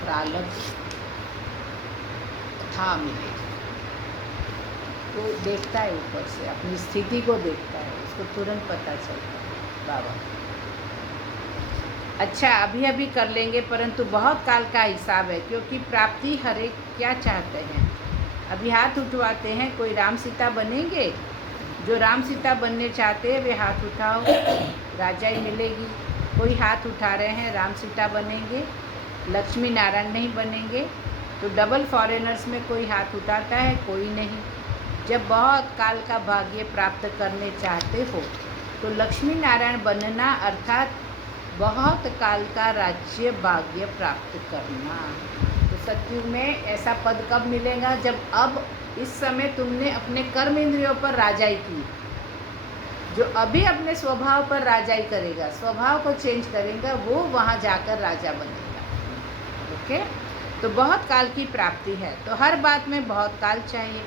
प्रारब्ध था मिलेगा। तो देखता है ऊपर से, अपनी स्थिति को देखता है, उसको तुरंत पता चलता है बाबा। अच्छा अभी अभी कर लेंगे, परंतु बहुत काल का हिसाब है, क्योंकि प्राप्ति हर एक क्या चाहते हैं। अभी हाथ उठवाते हैं, कोई राम सीता बनेंगे, जो राम सीता बनने चाहते हैं वे हाथ उठाओ, राजाई मिलेगी। कोई हाथ उठा रहे हैं राम सीता बनेंगे, लक्ष्मी नारायण नहीं बनेंगे। तो डबल फॉरेनर्स में कोई हाथ उठाता है, कोई नहीं। जब बहुत काल का भाग्य प्राप्त करने चाहते हो तो लक्ष्मी नारायण बनना अर्थात बहुत काल का राज्य भाग्य प्राप्त करना। तो सत्युग में ऐसा पद कब मिलेगा, जब अब इस समय तुमने अपने कर्म इंद्रियों पर राजाई की। जो अभी अपने स्वभाव पर राजाई करेगा, स्वभाव को चेंज करेगा, वो वहाँ जाकर राजा बनेगा। ओके, तो बहुत काल की प्राप्ति है, तो हर बात में बहुत काल चाहिए।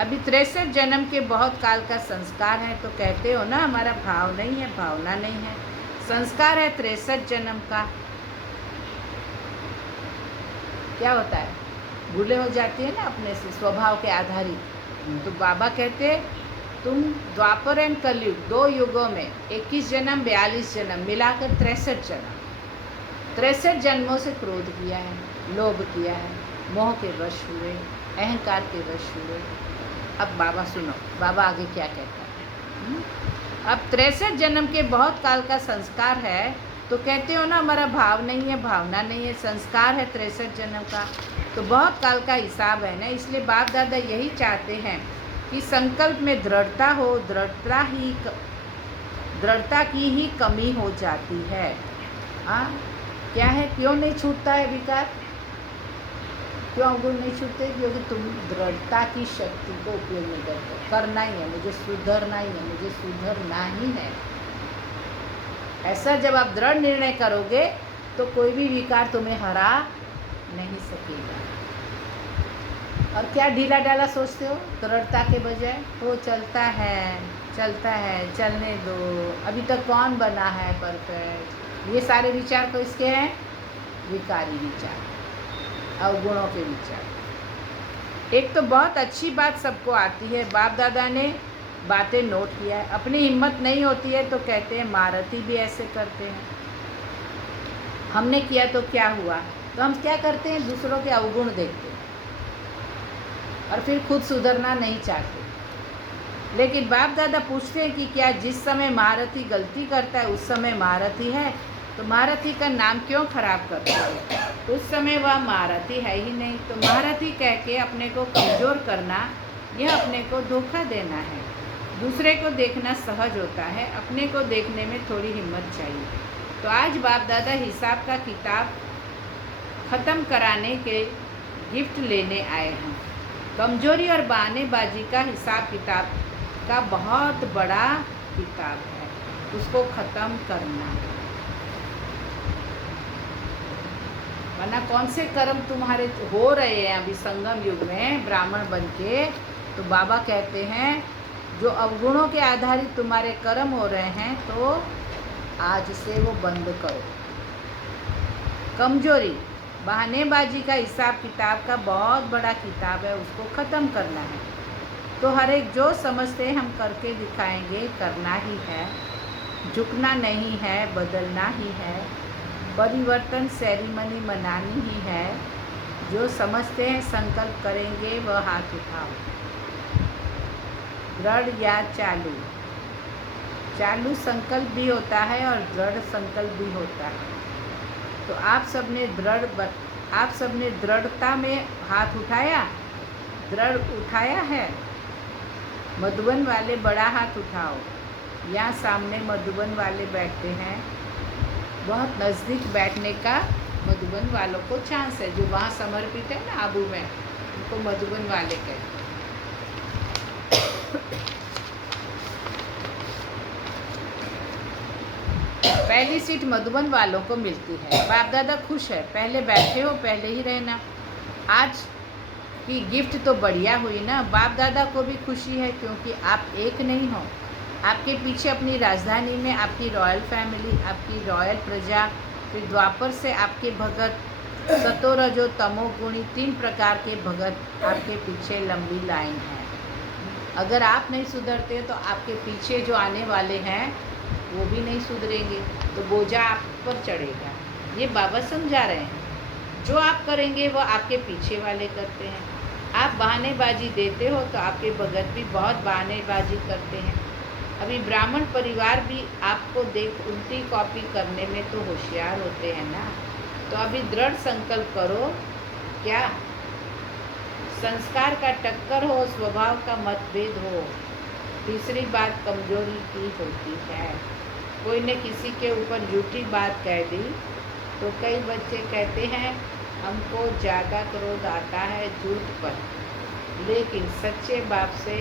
अभी 63 जन्म के बहुत काल का संस्कार है, तो कहते हो ना हमारा भाव नहीं है, भावना नहीं है, संस्कार है 63 जन्म का। क्या होता है, भूले हो जाती है ना अपने से, स्वभाव के आधारित। तो बाबा कहते तुम द्वापर एंड कलयुग 2 युगों में 21 जन्म 42 जन्म मिलाकर 63 जन्म, 63 जन्मों से क्रोध किया है, लोभ किया है, मोह के वश हुए, अहंकार के वश हुए। अब बाबा सुनो, बाबा आगे क्या कहता है। अब 63 जन्म के बहुत काल का संस्कार है, तो कहते हो ना हमारा भाव नहीं है, भावना नहीं है, संस्कार है 63 जन्म का, तो बहुत काल का हिसाब है ना। इसलिए बाप दादा यही चाहते हैं कि संकल्प में दृढ़ता हो, दृढ़ता की ही कमी हो जाती है। हाँ, क्या है, क्यों नहीं छूटता है विकार, क्यों अवगुण नहीं छूटते, क्योंकि तुम दृढ़ता की शक्ति को उपयोग नहीं करते। करना ही है, मुझे सुधरना ही है, मुझे सुधरना ही है। ऐसा जब आप दृढ़ निर्णय करोगे तो कोई भी विकार तुम्हें हरा नहीं सकेगा। और क्या ढीला डाला सोचते हो, दृढ़ता के बजाय वो चलता है, चलने दो, अभी तक कौन बना है परफेक्ट। ये सारे विचार तो इसके हैं विकारी विचार, अवगुणों के विचार। एक तो बहुत अच्छी बात सबको आती है, बाप दादा ने बातें नोट किया है। अपनी हिम्मत नहीं होती है तो कहते हैं महारथी भी ऐसे करते हैं, हमने किया तो क्या हुआ। तो हम क्या करते हैं, दूसरों के अवगुण देखते हैं और फिर खुद सुधरना नहीं चाहते। लेकिन बाप दादा पूछते हैं कि क्या जिस समय महारथी गलती करता है उस समय महारथी है, तो महारथी का नाम क्यों खराब करता है, उस समय वह महारथी है ही नहीं। तो महारथी कह के अपने को कमज़ोर करना, यह अपने को धोखा देना है। दूसरे को देखना सहज होता है, अपने को देखने में थोड़ी हिम्मत चाहिए। तो आज बाप दादा हिसाब का किताब ख़त्म कराने के गिफ्ट लेने आए हैं। कमजोरी और बहानेबाजी का हिसाब किताब का बहुत बड़ा किताब है, उसको ख़त्म करना है। वरना कौन से कर्म तुम्हारे हो रहे हैं अभी संगम युग में ब्राह्मण बन के, तो बाबा कहते हैं जो अवगुणों के आधारित तुम्हारे कर्म हो रहे हैं तो आज से वो बंद करो। कमजोरी, बहानेबाजी का हिसाब किताब का बहुत बड़ा किताब है, उसको ख़त्म करना है। तो हर एक जो समझते हैं हम करके दिखाएंगे, करना ही है, झुकना नहीं है, बदलना ही है, परिवर्तन सेरेमनी मनानी ही है। जो समझते हैं संकल्प करेंगे वह हाथ उठाओ। दृढ़ या चालू, चालू संकल्प भी होता है और दृढ़ संकल्प भी होता है। तो आप सबने दृढ़ता में हाथ उठाया, दृढ़ उठाया है। मधुबन वाले बड़ा हाथ उठाओ। यहाँ सामने मधुबन वाले बैठते हैं, बहुत नज़दीक बैठने का मधुबन वालों को चांस है। जो वहाँ समर्पित है ना आबू में, उनको मधुबन वाले कहते हैं। पहली सीट मधुबन वालों को मिलती है। बाप दादा खुश है, पहले बैठे हो, पहले ही रहना। आज की गिफ्ट तो बढ़िया हुई ना। बाप दादा को भी खुशी है क्योंकि आप एक नहीं हो। आपके पीछे अपनी राजधानी में आपकी रॉयल फैमिली, आपकी रॉयल प्रजा, फिर द्वापर से आपके भगत, सतो रजो तमो गुणी 3 प्रकार के भगत आपके पीछे लंबी लाइन है। अगर आप नहीं सुधरते तो आपके पीछे जो आने वाले हैं वो भी नहीं सुधरेंगे, तो बोझा आप पर चढ़ेगा। ये बाबा समझा रहे हैं। जो आप करेंगे वो आपके पीछे वाले करते हैं। आप बहानेबाजी देते हो तो आपके भगत भी बहुत बहानेबाजी करते हैं। अभी ब्राह्मण परिवार भी आपको देख उल्टी कॉपी करने में तो होशियार होते हैं ना। तो अभी दृढ़ संकल्प करो। क्या संस्कार का टक्कर हो, स्वभाव का मतभेद हो। तीसरी बात कमजोरी की होती है। कोई ने किसी के ऊपर झूठी बात कह दी तो कई बच्चे कहते हैं हमको ज़्यादा क्रोध आता है झूठ पर, लेकिन सच्चे बाप से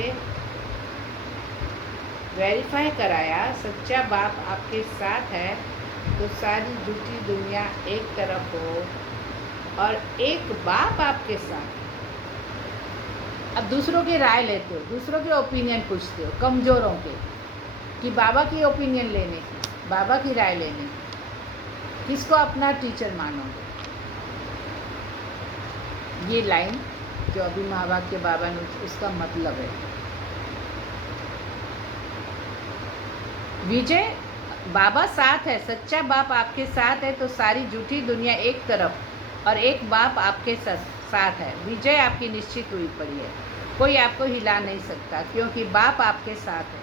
वेरीफाई कराया, सच्चा बाप आपके साथ है तो सारी झूठी दुनिया एक तरफ हो और एक बाप आपके साथ। अब दूसरों की राय लेते हो, दूसरों के ओपिनियन पूछते हो, कमज़ोरों के, कि बाबा की ओपिनियन लेने की, बाबा की राय लेने की, किसको अपना टीचर मानोगे। ये लाइन जो अभी महावाक्य बाबा ने, उसका मतलब है विजय। बाबा साथ है, सच्चा बाप आपके साथ है तो सारी झूठी दुनिया एक तरफ और एक बाप आपके साथ है। विजय आपकी निश्चित हुई पड़ी है, कोई आपको हिला नहीं सकता क्योंकि बाप आपके साथ है।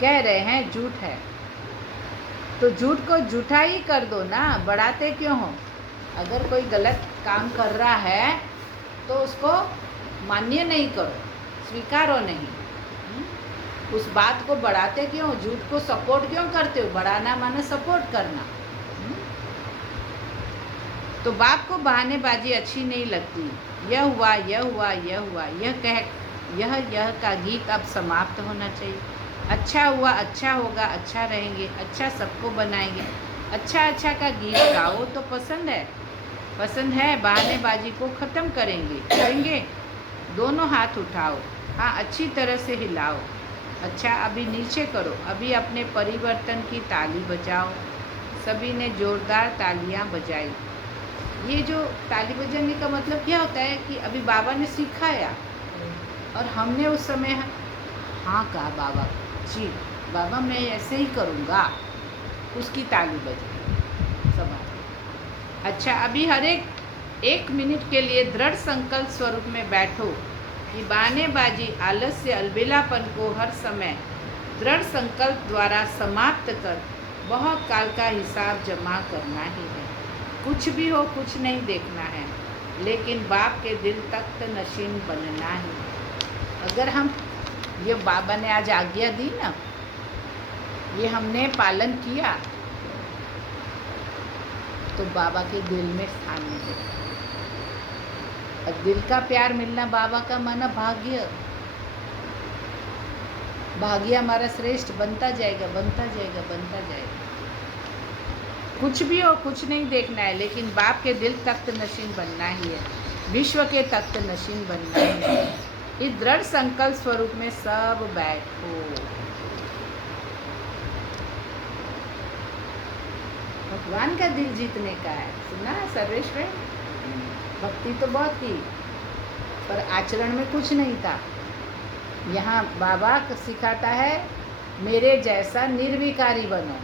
कह रहे हैं झूठ है तो झूठ को झूठा ही कर दो ना, बढ़ाते क्यों हो। अगर कोई गलत काम कर रहा है तो उसको मान्य नहीं करो, स्वीकारो नहीं। उस बात को बढ़ाते क्यों, झूठ को सपोर्ट क्यों करते हो। बढ़ाना माने सपोर्ट करना। तो बाप को बहानेबाजी अच्छी नहीं लगती। यह हुआ, यह हुआ, यह हुआ, यह का गीत अब समाप्त होना चाहिए। अच्छा हुआ, अच्छा होगा, अच्छा रहेंगे, अच्छा सबको बनाएंगे, अच्छा का गीत गाओ तो पसंद है। बहानेबाजी को ख़त्म करेंगे। दोनों हाथ उठाओ, हाँ अच्छी तरह से हिलाओ। अच्छा अभी नीचे करो। अभी अपने परिवर्तन की ताली बजाओ। सभी ने जोरदार तालियां बजाई। ये जो ताली बजाने का मतलब क्या होता है कि अभी बाबा ने सिखाया और हमने उस समय हाँ कहा, बाबा जी, बाबा मैं ऐसे ही करूँगा, उसकी ताली बजाई सब। अच्छा अभी हर एक मिनट के लिए दृढ़ संकल्प स्वरूप में बैठो कि बहानेबाजी, आलस्य, अलबेलापन को हर समय दृढ़ संकल्प द्वारा समाप्त कर बहुत काल का हिसाब जमा करना ही है। कुछ भी हो, कुछ नहीं देखना है, लेकिन बाप के दिल तख्त नशीन बनना ही है। अगर हम ये बाबा ने आज आज्ञा दी ना, ये हमने पालन किया तो बाबा के दिल में स्थान मिलेगा। और दिल का प्यार मिलना बाबा का माना भाग्य हमारा श्रेष्ठ बनता जाएगा। कुछ भी हो, कुछ नहीं देखना है, लेकिन बाप के दिल तख्त नशीन बनना ही है, विश्व के तख्त नशीन बनना ही है। इस दृढ़ संकल्प स्वरूप में सब बैठो। भगवान का दिल जीतने का है। सुना सर्वेश्वर। भक्ति तो बहुत की, पर आचरण में कुछ नहीं था। यहाँ बाबा सिखाता है मेरे जैसा निर्विकारी बनो,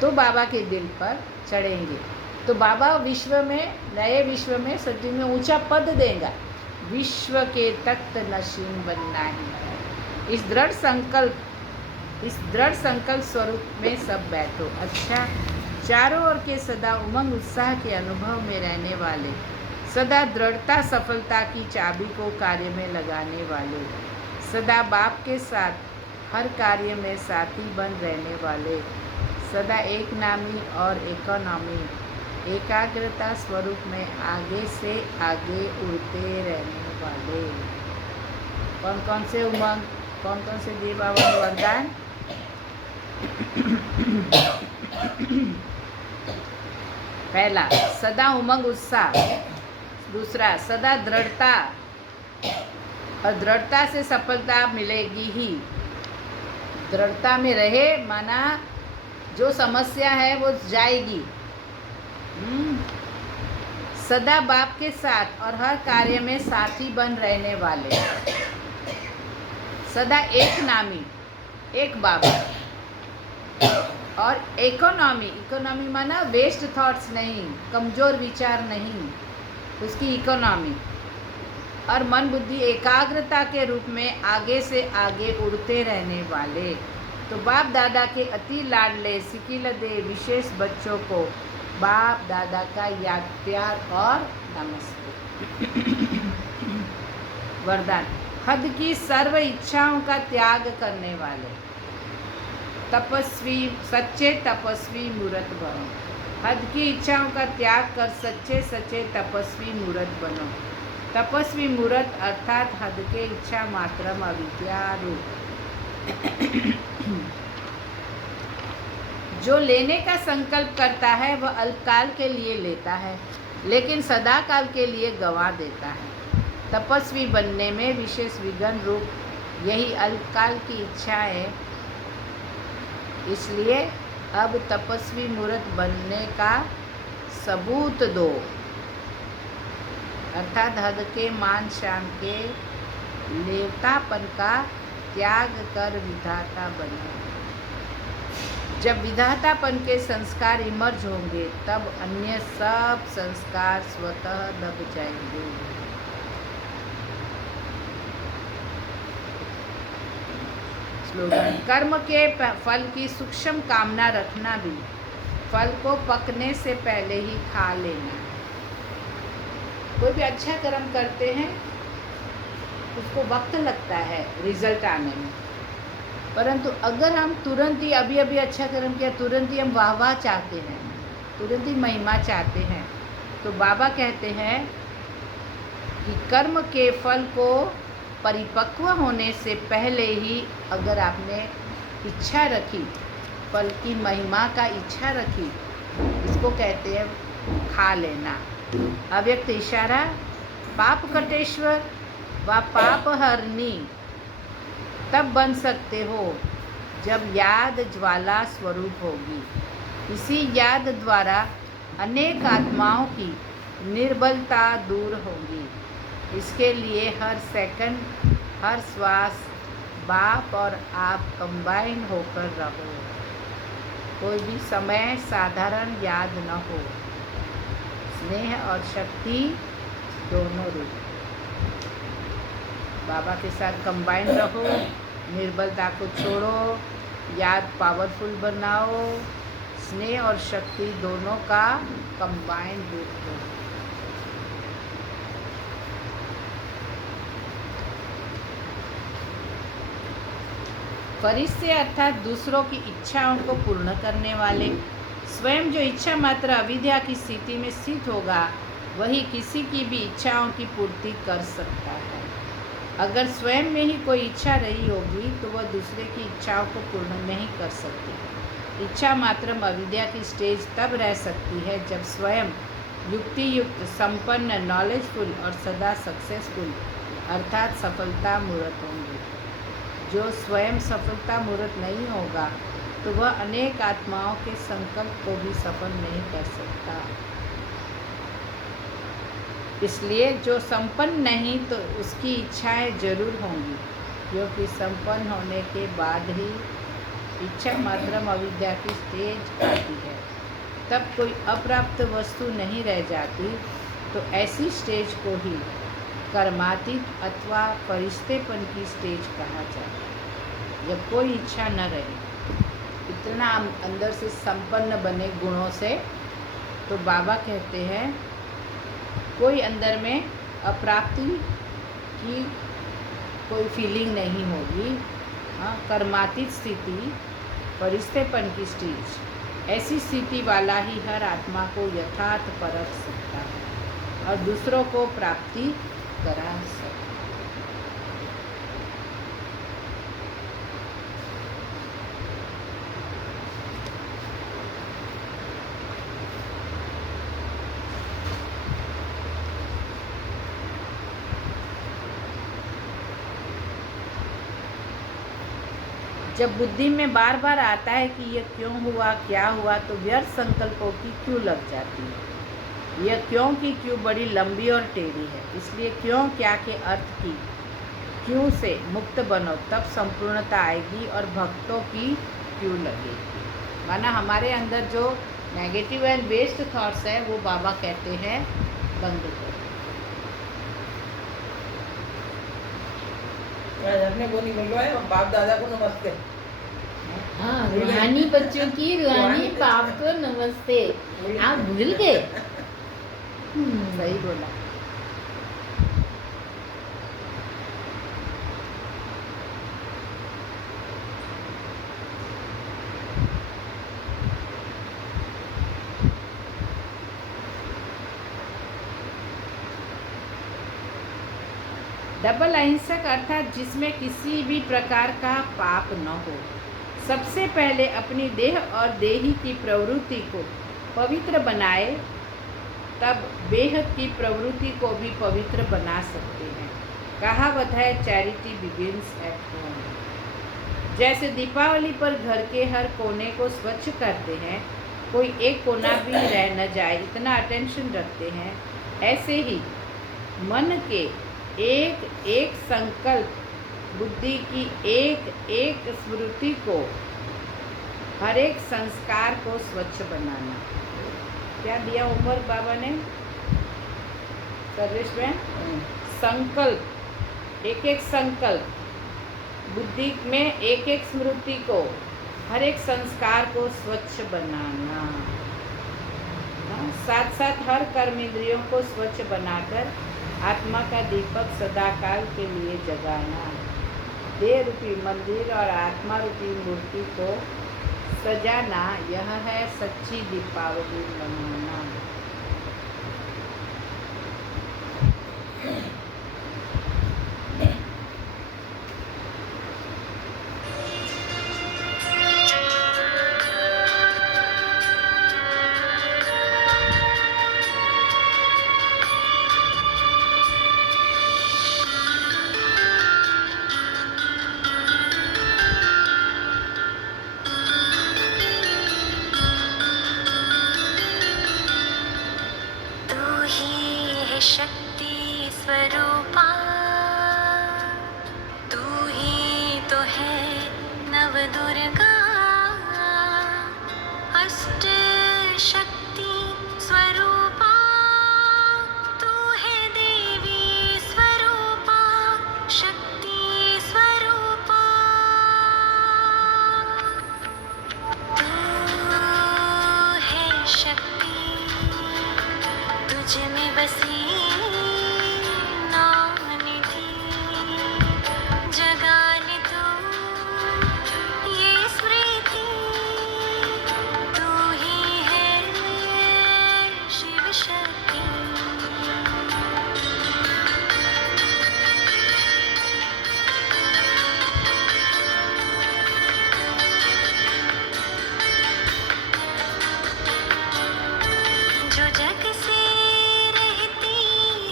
तो बाबा के दिल पर चढ़ेंगे। तो बाबा विश्व में, नए विश्व में, सत्युग में ऊंचा पद देगा। विश्व के तख्त नशीन बनना ही है। इस दृढ़ संकल्प स्वरूप में सब बैठो। अच्छा, चारों ओर के सदा उमंग उत्साह के अनुभव में रहने वाले, सदा दृढ़ता सफलता की चाबी को कार्य में लगाने वाले, सदा बाप के साथ हर कार्य में साथी बन रहने वाले, सदा एक नामी और इकोनॉमी एकाग्रता स्वरूप में आगे से आगे उड़ते रहने वाले। कौन कौन से उमंग, कौन कौन से दिए बाबा ने वरदान? पहला, सदा उमंग उत्साह। दूसरा, सदा दृढ़ता, और दृढ़ता से सफलता मिलेगी ही। दृढ़ता में रहे माना जो समस्या है वो जाएगी। सदा बाप के साथ और हर कार्य में साथी बन रहने वाले, सदा एक नामी, एक बाबा, और इकोनॉमी माना वेस्ट थॉट्स नहीं, कमज़ोर विचार नहीं, उसकी इकोनॉमी, और मन बुद्धि एकाग्रता के रूप में आगे से आगे उड़ते रहने वाले। तो बाप दादा के अति लाडले सिकिलदे विशेष बच्चों को बाप दादा का याद, प्यार और नमस्ते। वरदान, हद की सर्व इच्छाओं का त्याग करने वाले, तपस्वी, सच्चे तपस्वी मूर्त बनो। हद की इच्छाओं का त्याग कर सच्चे सच्चे तपस्वी मूर्त बनो। तपस्वी मूर्त अर्थात हद के इच्छा मात्रम अविद्या रूप। जो लेने का संकल्प करता है वह अल्पकाल के लिए लेता है, लेकिन सदा काल के लिए गंवा देता है। तपस्वी बनने में विशेष विघ्न रूप यही अल्पकाल की इच्छा है। इसलिए अब तपस्वी मूर्त बनने का सबूत दो, अर्थात हद के मान शान के लेवतापन का त्याग कर विधाता बनो। जब विधातापन के संस्कार इमर्ज होंगे तब अन्य सब संस्कार स्वतः दब जाएंगे। स्लोगन, कर्म के फल की सूक्ष्म कामना रखना भी फल को पकने से पहले ही खा लेना। कोई भी अच्छा कर्म करते हैं उसको वक्त लगता है रिजल्ट आने में, परंतु अगर हम तुरंत ही अभी अच्छा कर्म किया, तुरंत ही हम वाह चाहते हैं, तुरंत ही महिमा चाहते हैं, तो बाबा कहते हैं कि कर्म के फल को परिपक्व होने से पहले ही अगर आपने इच्छा रखी, फल की महिमा का इच्छा रखी, इसको कहते हैं खा लेना। अव्यक्त इशारा, पाप कटेश्वर व पाप हरनी तब बन सकते हो जब याद ज्वाला स्वरूप होगी। इसी याद द्वारा अनेक आत्माओं की निर्बलता दूर होगी। इसके लिए हर सेकंड, हर श्वास बाप और आप कंबाइन होकर रहो। कोई भी समय साधारण याद न हो। स्नेह और शक्ति दोनों रूप बाबा के साथ कंबाइन रहो। निर्बलता को छोड़ो, याद पावरफुल बनाओ। स्नेह और शक्ति दोनों का कंबाइन रूप हो। फरिश्ते अर्थात दूसरों की इच्छाओं को पूर्ण करने वाले। स्वयं जो इच्छा मात्र अविद्या की स्थिति में स्थित होगा वही किसी की भी इच्छाओं की पूर्ति कर सकता है। अगर स्वयं में ही कोई इच्छा रही होगी तो वह दूसरे की इच्छाओं को पूर्ण नहीं कर सकती। इच्छा मात्र अविद्या की स्टेज तब रह सकती है जब स्वयं युक्ति युक्त, संपन्न, नॉलेजफुल और सदा सक्सेसफुल अर्थात सफलता मूर्त होंगे। जो स्वयं सफलता मूर्त नहीं होगा तो वह अनेक आत्माओं के संकल्प को भी सफल नहीं कर सकता। इसलिए जो संपन्न नहीं तो उसकी इच्छाएं जरूर होंगी, क्योंकि संपन्न होने के बाद ही इच्छा मात्रम अविद्या की स्टेज आती है। तब कोई अप्राप्त वस्तु नहीं रह जाती, तो ऐसी स्टेज को ही कर्मातीत अथवा फरिश्तेपन की स्टेज कहा जाता है। जब कोई इच्छा न रहे, इतना अंदर से संपन्न बने गुणों से, तो बाबा कहते हैं कोई अंदर में अप्राप्ति की कोई फीलिंग नहीं होगी। कर्मातीत स्थिति, फरिश्तेपन की स्टेज, ऐसी स्थिति वाला ही हर आत्मा को यथार्थ परख सकता है और दूसरों को प्राप्ति करा सकता है। जब बुद्धि में बार बार आता है कि यह क्यों हुआ, क्या हुआ, तो व्यर्थ संकल्पों की क्यों लग जाती है। यह क्यों की क्यों बड़ी लंबी और टेढ़ी है। इसलिए क्यों क्या के अर्थ की क्यों से मुक्त बनो, तब संपूर्णता आएगी और भक्तों की क्यों लगेगी। माना हमारे अंदर जो नेगेटिव एंड वेस्ट थॉट्स है, वो बाबा कहते हैं बंद करो। अपने को नहीं बोल रहा है, बाप दादा को नमस्ते। हाँ, रूहानी बच्चों की रूहानी बाप को नमस्ते। आप भूल गए। सही बोला। डबल अहिंसक अर्थात जिसमें किसी भी प्रकार का पाप न हो। सबसे पहले अपनी देह और देही की प्रवृत्ति को पवित्र बनाए, तब बेहद की प्रवृत्ति को भी पवित्र बना सकते हैं। कहावत है, चैरिटी बिगिंस एट होम। जैसे दीपावली पर घर के हर कोने को स्वच्छ करते हैं, कोई एक कोना भी रह न जाए इतना अटेंशन रखते हैं, ऐसे ही मन के एक एक संकल्प, बुद्धि की एक एक स्मृति को, हर एक संस्कार को स्वच्छ बनाना। क्या दिया होमवर्क बाबा ने सर्विस में? संकल्प, एक एक संकल्प, बुद्धि में एक एक स्मृति को, हर एक संस्कार को स्वच्छ बनाना। साथ साथ हर कर्म इंद्रियों को स्वच्छ बनाकर आत्मा का दीपक सदाकाल के लिए जगाना। देह रूपी मंदिर और आत्मा रूपी मूर्ति को सजाना, यह है सच्ची दीपावली मनाना। शक्ति स्वरूपा, तू ही तो है नव दुर्गा, अष्ट शक्ति स्वरूपा, तू है देवी स्वरूपा, शक्ति स्वरूपा, तू है शक्ति, तुझ में बसी जग से रहती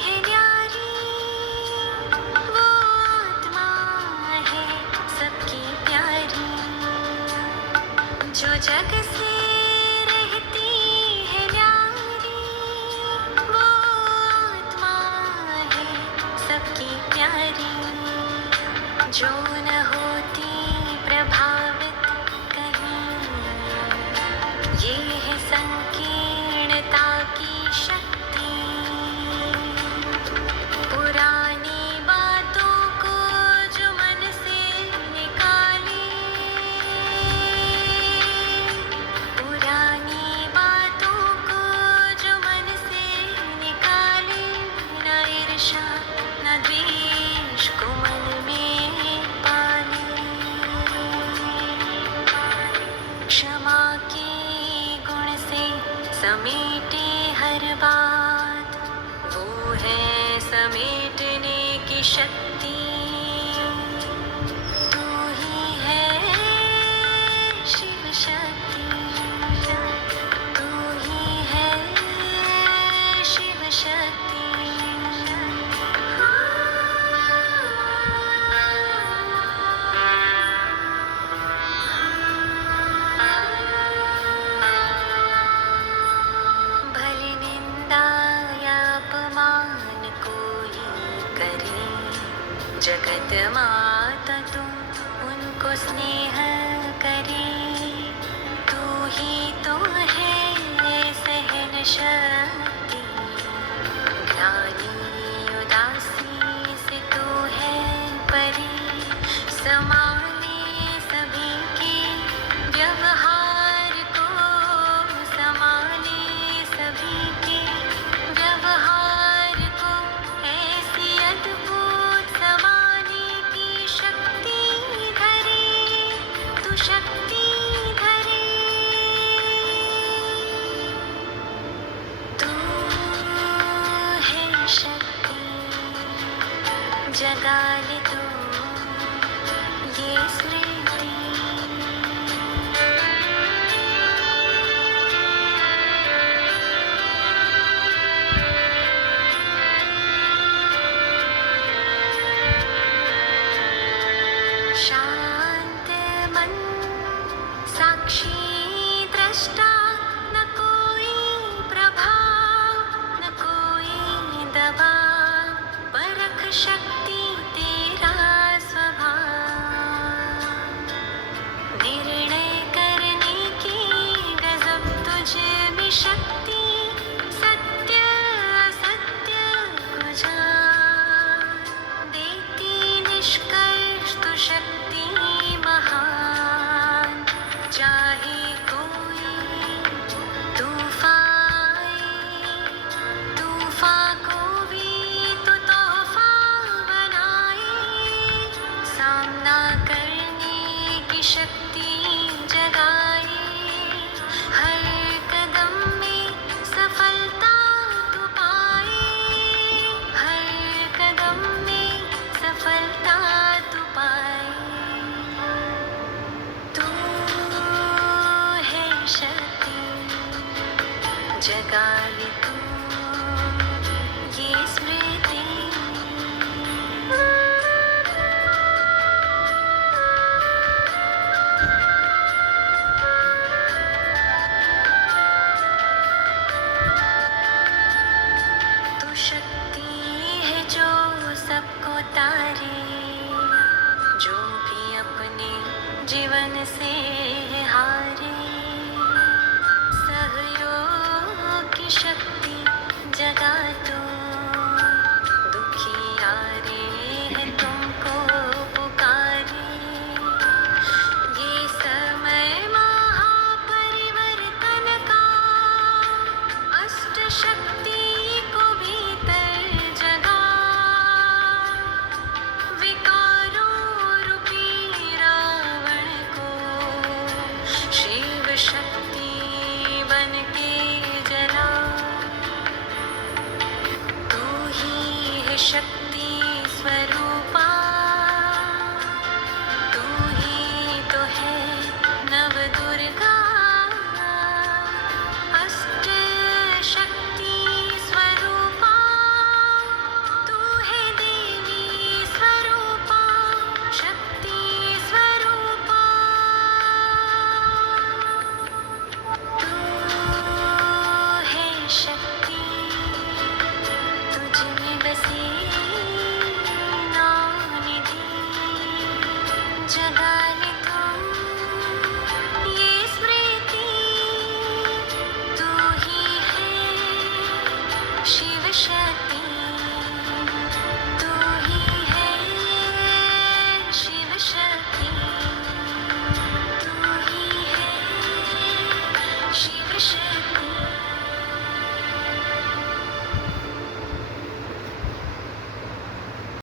जो न होती प्रभावित कहीं, ये है संकीर्णता की शक्ति। पुरानी बातों को जो मन से निकाले, पुरानी बातों को जो मन से निकाले, न ईर्ष्या न द्वेष को मन में पाले। क्षमा के गुण से समेटे हर बात, वो है समेटने की शक्ति। तू ही है शिव शक्ति, तू ही है शिव शक्ति। भले निंदा या अपमान कोई करे, जगत माता तुम उनको स्नेह करे। तू ही तो है सहन शक्ति, ग्लानि उदासी से तू है परे। समाने सभी के व्यवहार को, समाने सभी के व्यवहार को, ऐसी अद्भुत समाने की शक्ति धरे, तू शक्ति धरे। तू है शक्ति, जगा ले तू ये स्मृति। शांत मन साक्षी दृष्टा, न कोई प्रभाव न कोई दबाव, परख शक्ति तेरा स्वभाव। निर्णय करने की गजब तुझ में शक्ति, सत्य असत्य को जान देती निष्कर्ष तू शक्ति महान। चाहे कोई तूफान आए, तूफान को भी तो तोहफा बनाए, सामना करने की शक्ति जगाए। हर कदम में सफलता तू पाए, हर कदम में सफलता तू पाए। तू है शक्ति, जगा ले तू ये स्मृति। तू शक्ति है जो सबको तारे, जो भी अपने जीवन से हारे। सहयोग की शक्ति जगा तू, दुखी आ रहे हैं तुमको पुकारे। ये समय महापरिवर्तन का, अष्ट शक्ति को भीतर जगा। विकारों रूपी रावण को शिव शक्ति बन के जला। तू ही है शक्ति स्वरूपा, तू ही तो है नव दुर्गा। अष्ट शक्ति स्वरूपा, तू है देवी स्वरूपा, शक्ति स्वरूपा। तू है शक्ति, तुझ में बसी शिव शक्ति